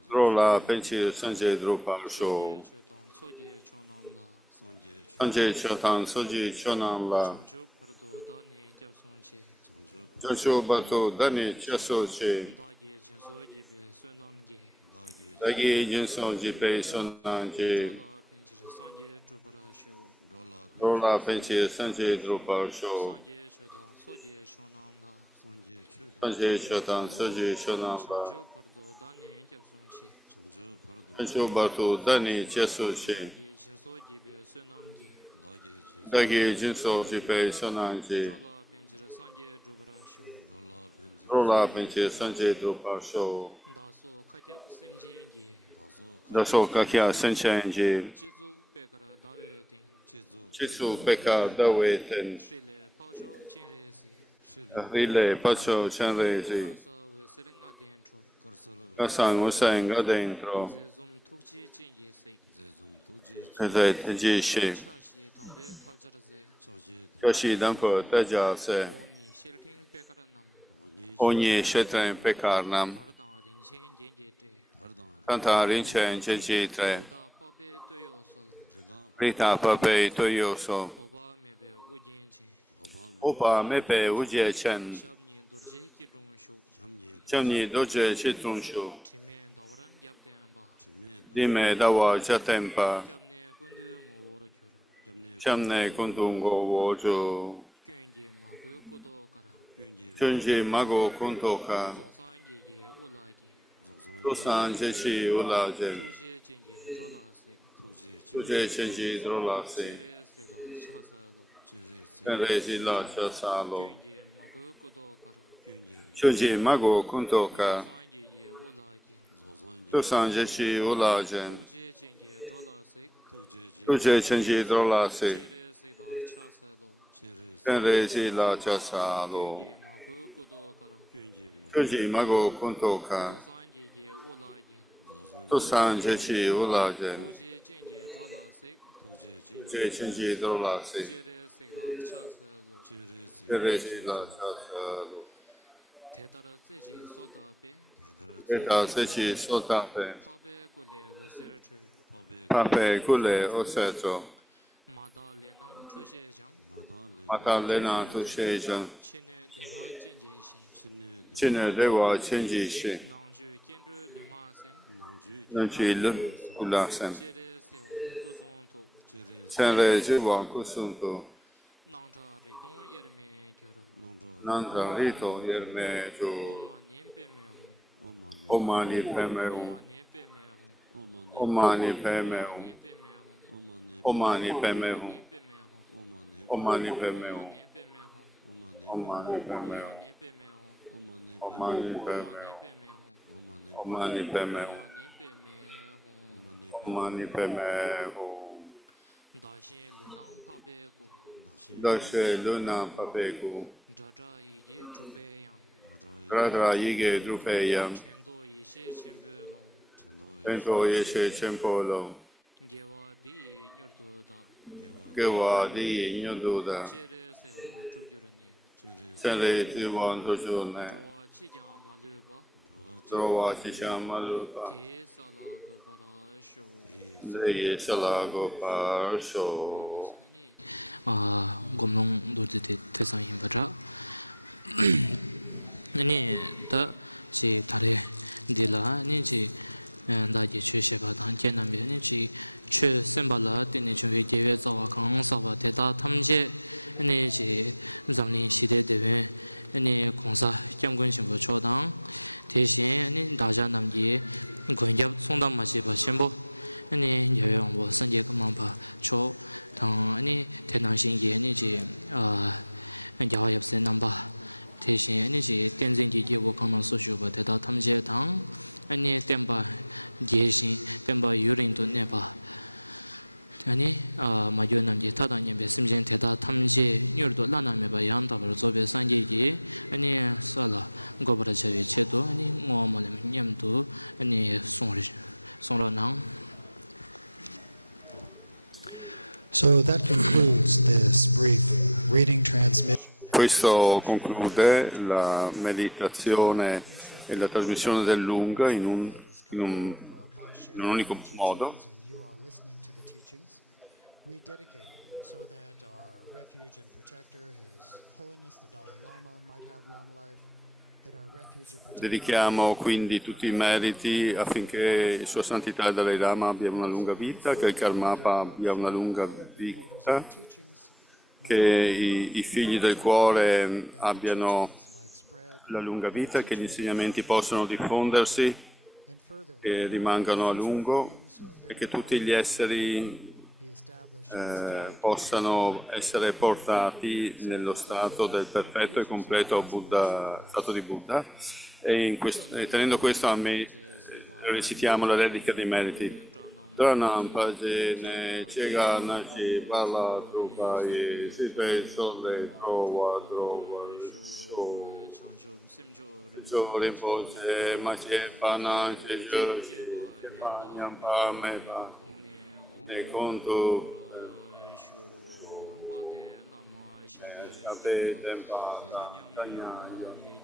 Rola Penchi Sanje Drupal Sho, Cheton Soje Chonam La, Sanje Chotan Soji Chonam La, Jo Pardo Dani Japson Che, Chanchu Batu Dani Chasu Chi, Daje Jinso Jibe Sonam Ji, Dagi Jinso Jipe Sonanji, Rola Penjire Sanje Drupara Sho, Rola Penchi Sanje Drupal Sho, Sanje Cheton Soje Chonam La, Sanje Chotan Soji Chonam La, Jo Pardo Dani Japson Che, Chanchu Batu Dani Chasu Chi, Daje Jinso Jibe Sonam Ji, Dagi Jinso Jipe Sonanji, Rola Penjire Sanje Drupara Sho, Rola Penchi Sanje Drupal Sho, Daso Katyap Simjin Ji, Daso Kakya Senchenji, Jizu Pekara Dawe Ting, Chisu Peka Dawe Ten, Shile Paksho Chinre Si, Rile Pacho Chenrezi, Kasa Veselinga Dentro, Kasang Usain Adentro, Zezum Tukchi Chinye Sik, Kazet Jishi, Shashi Tangbe Taljar Ze, Kashi Dampo Taja Se, Oni Shilting Pekara Nam, Onyi Shetren Pekarnam, Bardang Ringshen Jenje Te, Kanta Rinchen Jeji Tre, Da Pape Toyo Sol, Rita Pape Toyoso, Boba Mebe Ujen Chen, Opa Mepe Uje Chen, Shabni Durji Kidung Shuk, Chamni Doje Chitrungshu, Timen Dawaran Yapten Ba, Dime Dawa Jatempa, Shabne Kundu Ngoro Kyur, Chamne Kuntungo Woju, Kyunji Magu Kudo Kara, Chunji Mago Kuntoka, Zosan Yeje Ulaji, Dosan Jechi Ulajen, Tuji Chinje Drola Sik, Tuje Chenji Drolasi, Sela Chasalo, Tenrezi La Chasalo, Kyunji Magu Kudo Kara, Chunji Mago Kuntoka, Zosan Yeje Ulaji, Dosan Jechi Ulajen, Tuji Chinje Drola Sik, Tuje Chenji Drolasi, Sela Chasalo, Tenrezi La Chasalo, Magu Kudo Kara, Chunji Mago Kuntoka, Zosan Yeje Ulaji, Dosan Jechi Ulajen, Tuji Chinje Drola Sik, Tuje Chenji Drolasi, Sela Chasalo, Tenrezi La Chasalo, Tetara Zeji Soda Be, Eta Sechi Sotape, Pabe Kule Veserchu, Pape Kule Oseto, Mada Lenang Chushe Jang, Mata Lena Tushejan, Chine Dewa Jinje Shin, Chine Dewa Chenji Shi, Nangju Kendru Luma Sem, Nanchi Lu Ulasem, Chere Sewang Kuzon Tok, Chenre Jiwa Kusuntu, Nangcha Ridong Yerme Gyoro, Nanda Rito Yerme Ju, Omani Peme Hong, Omani Peme Hum, Omani Omani Peme Hong, Peme Hum, Peme Omani Hong, Peme Hum, Peme Hong, Omani Peme Hum, Peme Hong, Omani Peme Hum, Peme Hong, Omani Peme Hum, Omani Peme Hong, Omani Peme Hum, Dashin Lunang Pabe Ku, Dashe Luna Papeku, Jaja Ige Chube Yang, Radra Yige Drupeyam, Chendo Yishe Chembe Long, Tento Yeshe Chempolo, Gewa Di Nyurdu Da, Gewa Di Nyoduda, Chere Sewang Chugyurani, Senre Tiwan Tujune, Wa Chijang Maluba, Drowa Chisham Malupa, Te Sala Gopara Sho, Leye Salago Parsho, Gomlong Dodi Tesang Himbara, Nani Da Chi Tare Dila, Nichi Daji Chu Sheba Dan Kianambi, Nichi Chu Sembala, Dini Chu Gewe Zawa Kang Sawa Teta Tamje, Nichi Zamlin Shide Dewe, Ni Kongsa Kyamgun Shimbo Chodang, Teshin, Ni Daja Namji, Gunjab Sondam Mashiba Shimbo, Ni Yawe Wangbo Sanje Kamangpa Cho, Tang Ni Tenang Shin Ye, Nichi 야합세 남바 대신 아니지 댄진기 예고 강남 소쇼바 대다 탐제당 아니 템바 예신 템바 유린도 내바 아니 마교남지 타다님 베심진 대다 탐제 뉴르도 라나메바 양다버 조베 산제기 아니 살라 고버라 제베 체도 아니 모모네 냠도 아니 송로낭. So that concludes this brief reading transmission. Questo conclude la meditazione e la trasmissione del Lung in un unico modo. You all listening to the teachings, we dedicate so that our refuge and protector, His Holiness the Dalai Lama, might have long life, that our refuge and protector. Dedichiamo quindi tutti i meriti affinché Sua Santità il Dalai Lama abbia una lunga vita, che il Karmapa abbia una lunga vita, che i figli del cuore abbiano la lunga vita, che gli insegnamenti possano diffondersi e rimangano a lungo e che tutti gli esseri possano essere portati nello stato del perfetto e completo Buddha, stato di Buddha. E tenendo questo a me recitiamo la dedica dei meriti. Dranam pagine cega naci bala trubai sipe sole trova sho rinpoche mace pana cejo che panyam pa me pa ne conto sape tempa tanya yo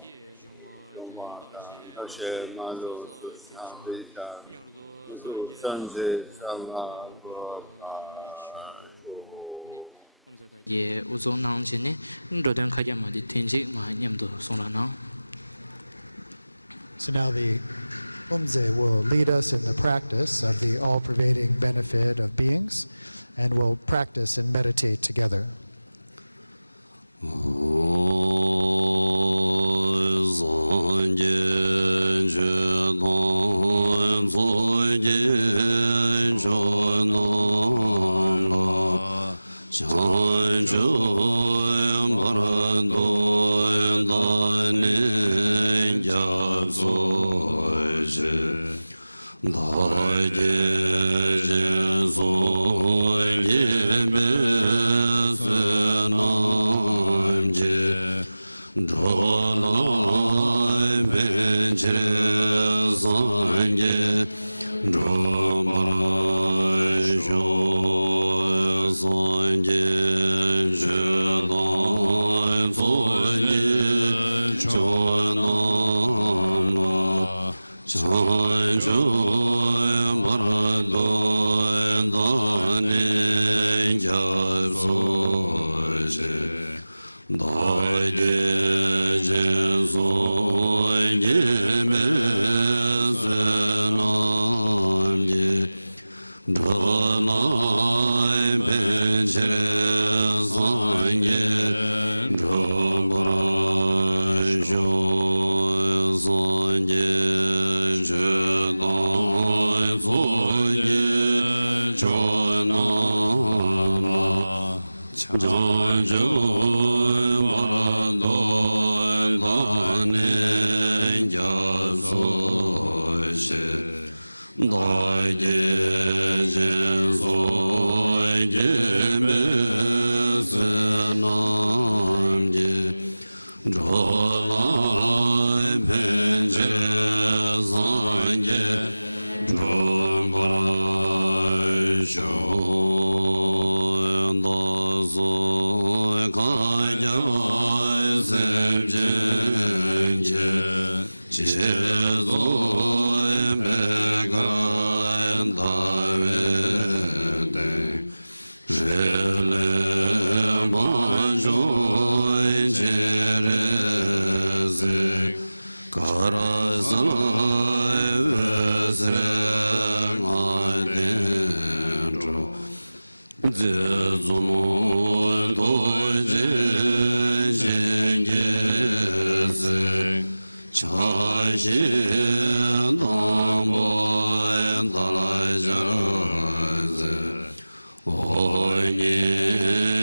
Vada dashe malo susabita Sanje Salagwa 예 우존낭진이 로던 카자마디 텐지 마냠도 송라나. So now the Umze will lead us in the practice of the all-pervading benefit of beings, and we'll practice and meditate together.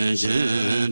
Shen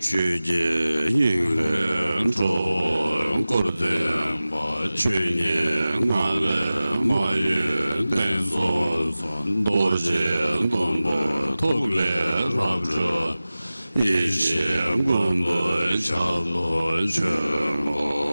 去年因人出过的吧，去年俺们马云等所算多见东北头来上车，一线滚滚下落全部。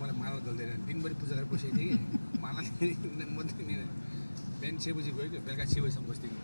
मलाई माला दल्दैन दिनभरि पूजा गरेर बसेको थिएँ कि माला बिहान 6 बजी गयो कि बेलुका 6 बजीसम्म बस्थेँ कि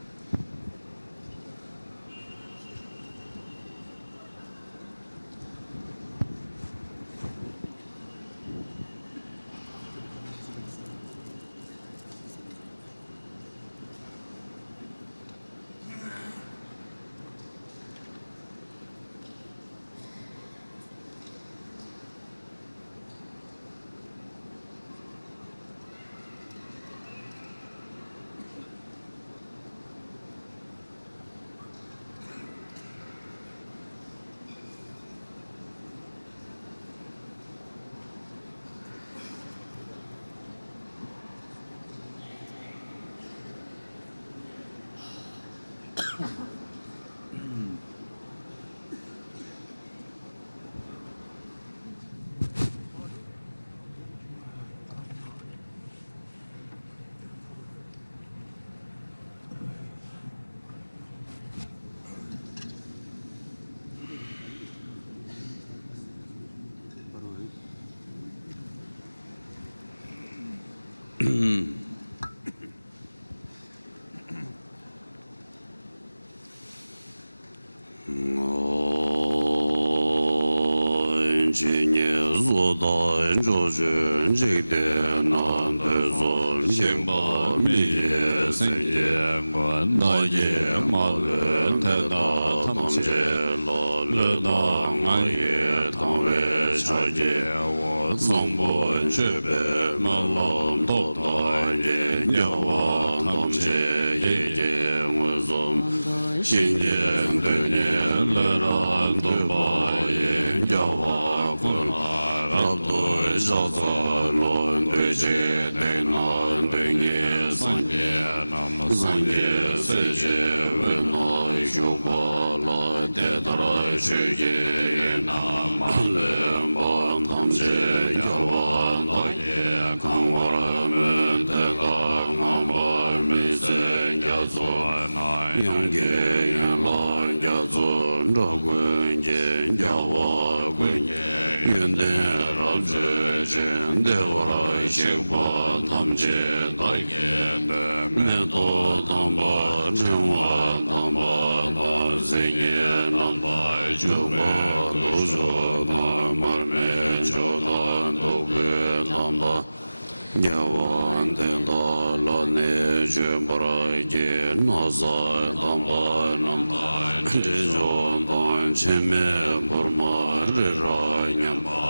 chime burma rira nyamba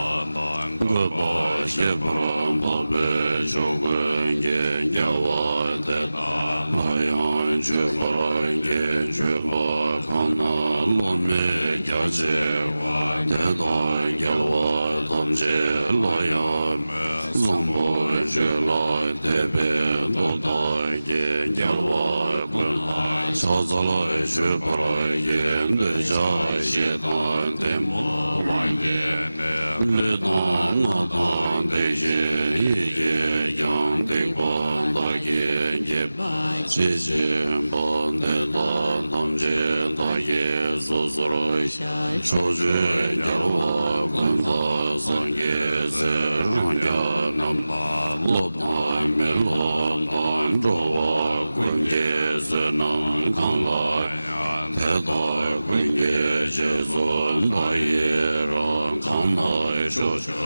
gaba shebram babe shogun gen gyawa deda nayan chubara gen chuba kana lome gyaje wa deda gyalwa tamje layan zambo jela debe doda gen gyalwa kunla chazala chubara gen deja shetan demo wangen le dan dan deje ye yang de ban da ye ye ba je je ban de dan dan je da ye zo zo ro cho je ya wa kun da san ye ze ran ya nam ba lo da me lo dan ro wa kun ye ze nam kan la ya de da kun ye je zo da ye ran kan na cho cho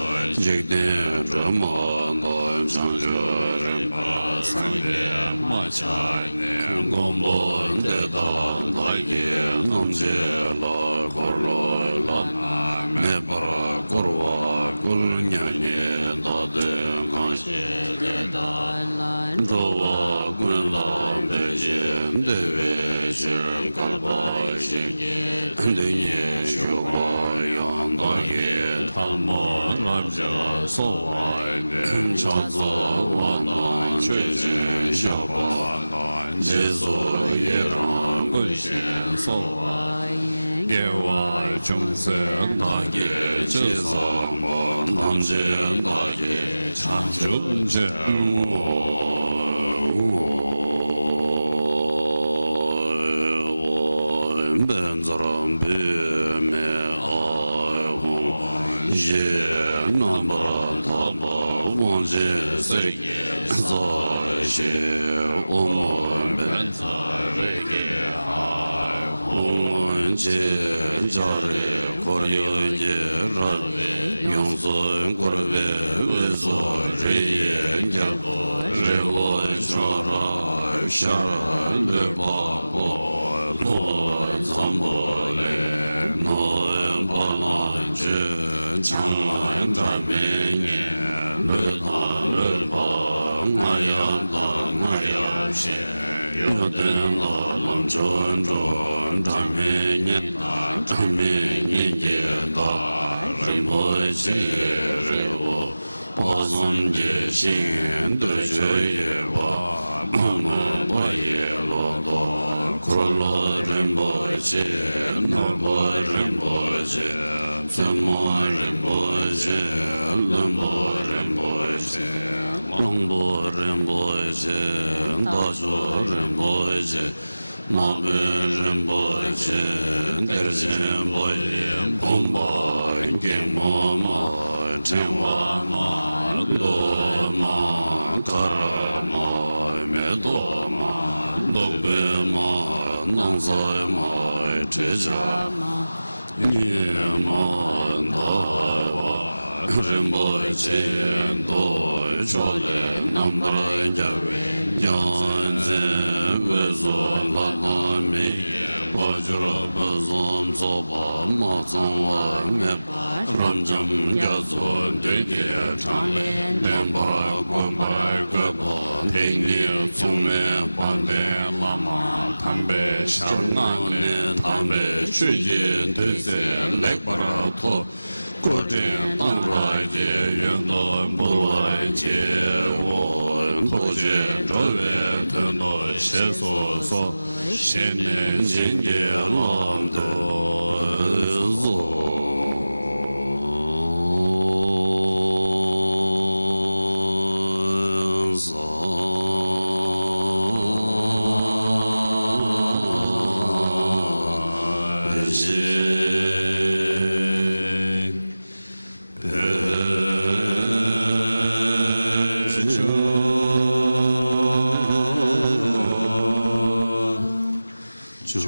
je de zhe ma dan san je ren ba san ye ma cha ne gong bo de da da ye nam je la kor lo la na me ba kor wa kul nya ne da de kan she de da la ro wa gun la de je de we je ka ba je ye de ye shu wa yang da ye ta mo lam ja so wa ne cha zo wa na chue je xia ba na je zo ye ran gun xian so wa ye wa chung se da ye je zo mo nam je da ye cha ju je ben zaram be me ai hong ye nam ba ta ba wang je se ye za she o mo ben za re ge ai hong je ja re kor yo ye ra yong zo kor ve zo re ye ja bo re wo sha ra sha le ba bo lo zam bo le no ba la je chang lan da me ye le da le ba ma ya da ma ya she yo de la lang chun chun da me ye da me ye da re mo je re wo pa zon je xin de je ye wa ma ma ba ye lo do kro lo ren bo je no bo ren bo je zhen mo ren bo je len bo ren bo je long bo ren bo je da zhu ren bo je ma be ren bo je der je bo ye pong ba ge mo ma chen wa ma lo ma ka ra ma me do ma do be ma nang za ma che ja ni ma da wa ren bo je do cho le nam ra ja we yan ze we zo la na me ba jra ba zom zo ba ma zong wa me ba ram jam ga zo de ge chang le ne ba ko ba ge ba pe ni zong me ba de la ma tan be shang na ne tan be shu ji de se le ba ra to过这当来节缘的不来节我头节这位的那些所说现年今节浪的就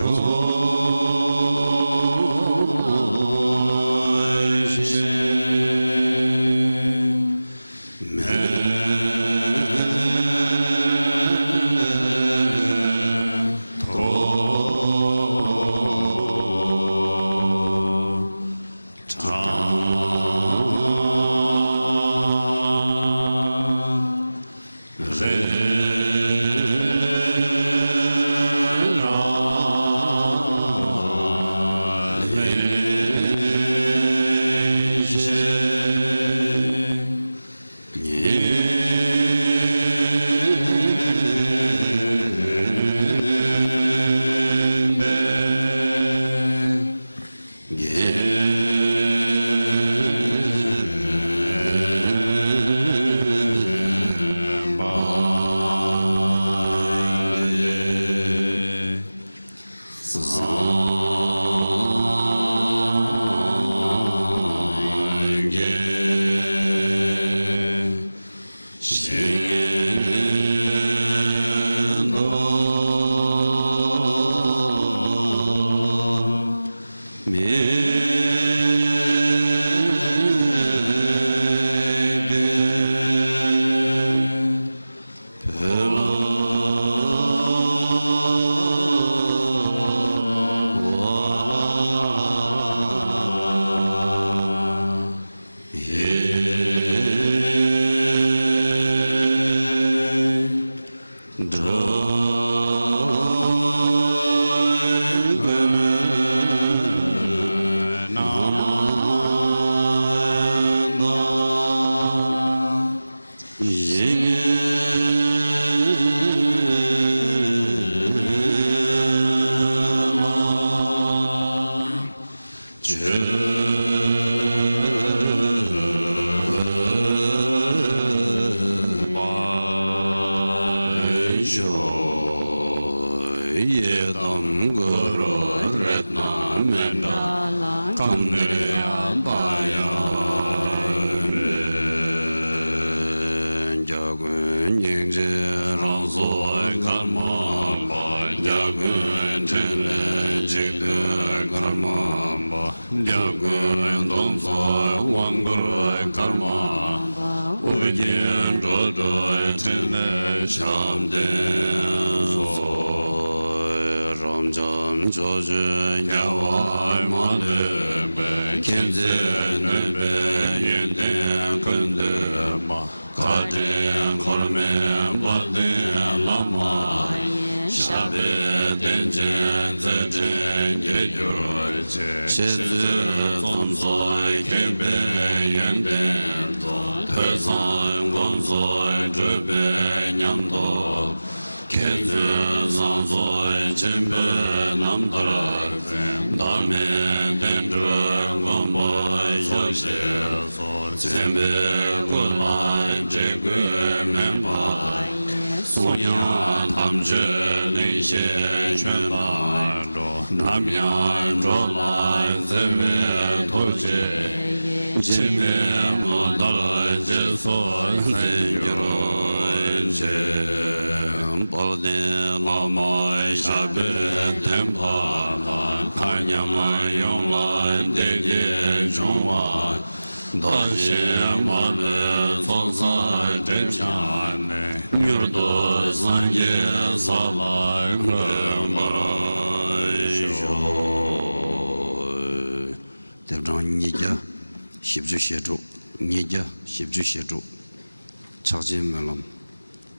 Chakjimelam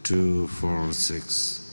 246.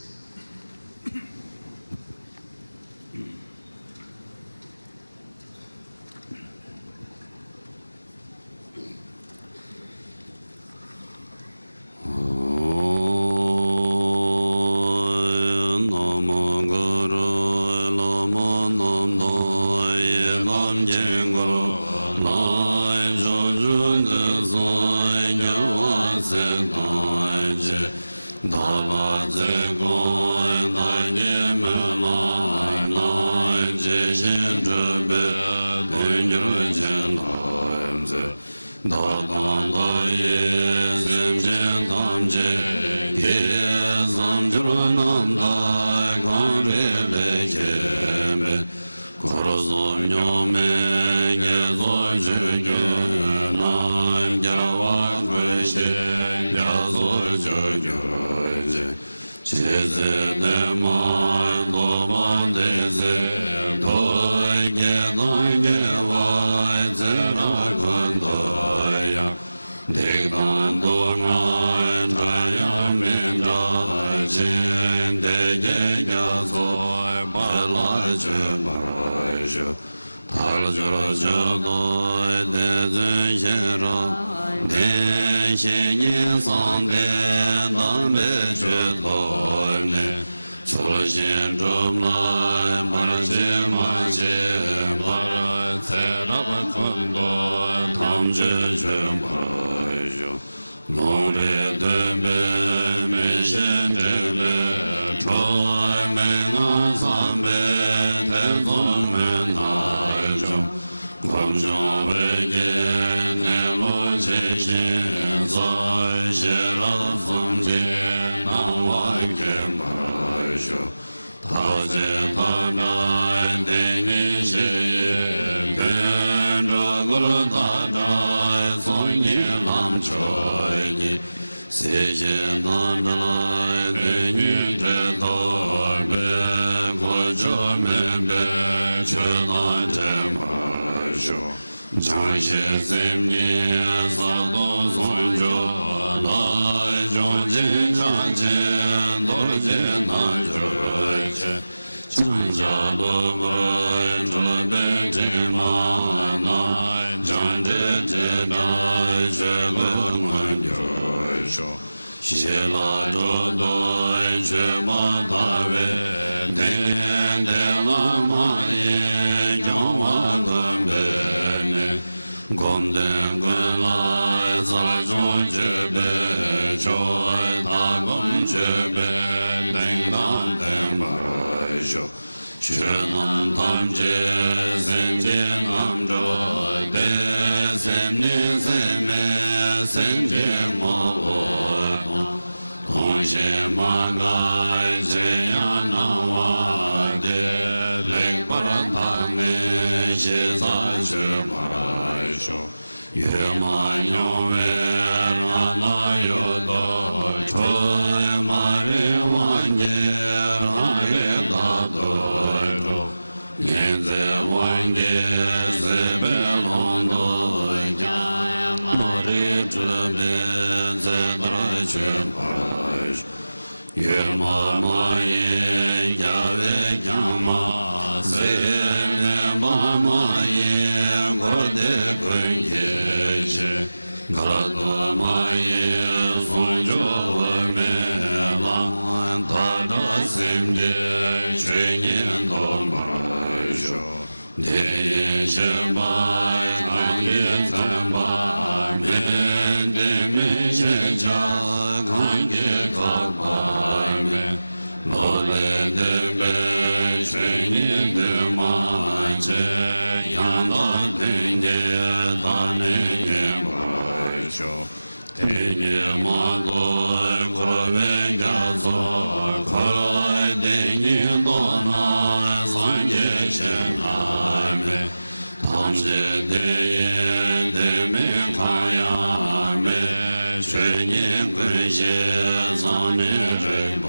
Jai 手，西拉周多去马大卫，天天拉马耶，将瓦根本呢，公德根来自中之北，周大公之北，等当等白手。学南唐街，三街南州，得三年三美，三街我同学满街，这样难忘的，来不他们现在是白手，越满娘为让那有多，春马人万年，那个大多。现在万劫是被浪多家，我的这边在那去拍，越马马也家为家马，谁人马马也我的根也是，我多马也送着我们浪，他的心的去年多马。天仙白，看见三八，面对面仙家，看见高八面，老来的白，水年的马车，养到天界，大内天白手，天界马多，可为家做，可来天界多难，三界仙难美。当时的人的没看呀没，去年归些咱们这白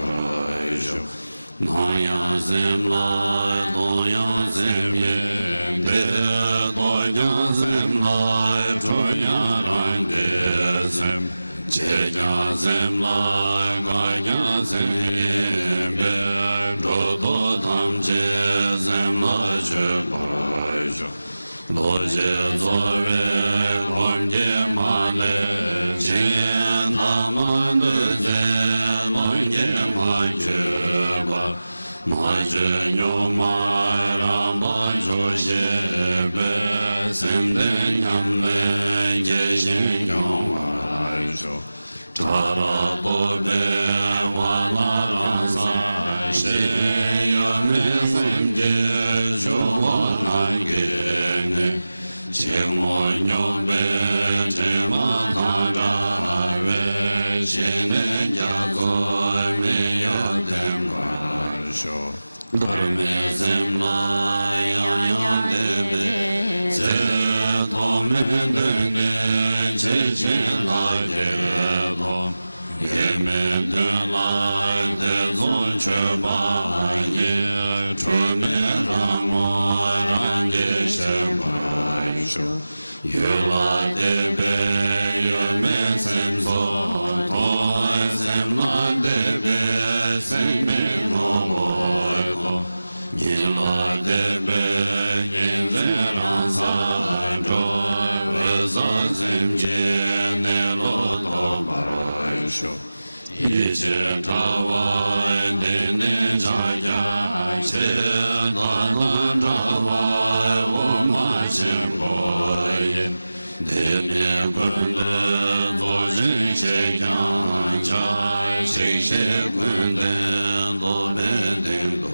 手，南阳人来，东阳人面，北大家人来，中央人的人，这家人来，那家人面，这多他们这人来去白手。罗杰作为关键马来，前他们的人关键马去吧，马去牛马让马出些呗，身边养来也心中来说，查拉多呗，瓦拉拉萨谁也没分解，说我难给。情我牛背，这马他扎背，新人家做没有的马手，多没怎么样样的背，这多没的呢，这些来的多，也没得来的做却把你出没让我让你什么。越来的北，越没生错，多生来的北，生命我你来的北，你在让山中，为啥人间的路都白手？一切查完的那家家，谁他能查完我们先过瘾？天天滚的做人谁家家，谁谁滚的都别定多。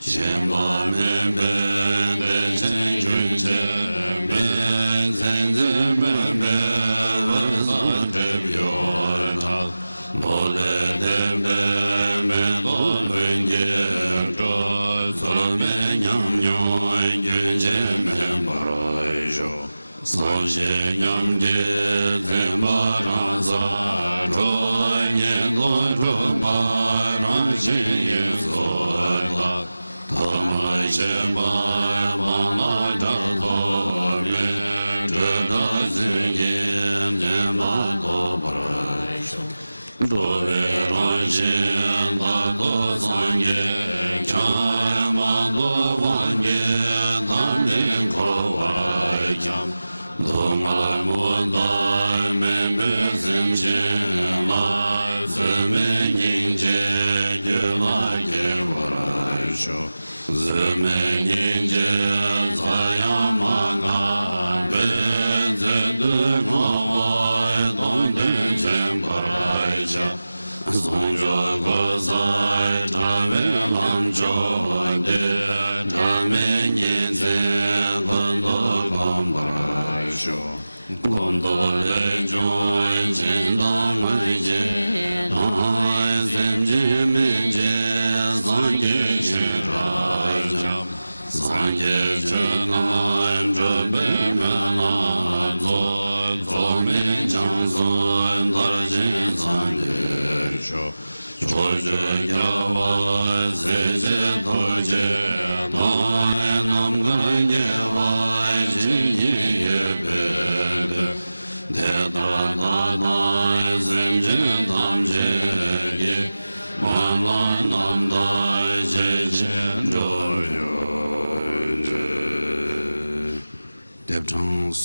先把面面的真君前面，真正面面我上这边他。我来的北面多伦结着，做了没娘娘君前面白手，上些娘姐在马上撒着，年多着马让心也做了，他们先把往来着头面，这个人间的马多白手。作为乱世大多三界，看马多万劫，他们口外讲，东来莫大，妹妹身前。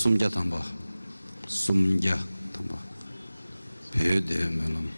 숨자 담바 숨자 담바 배대멜럼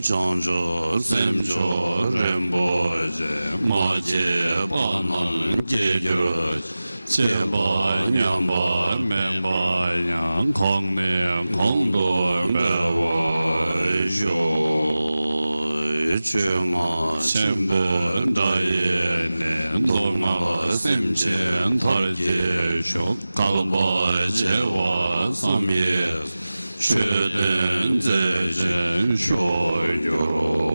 장저 샘저 렘보제 마제 바난 계결 제바 냠바 멤바 냥 강내 강도 매와쇼 중앙 신분 다예네 동아 샘첸 탈제 쇼 갈바 제와 삼예确定在人所有。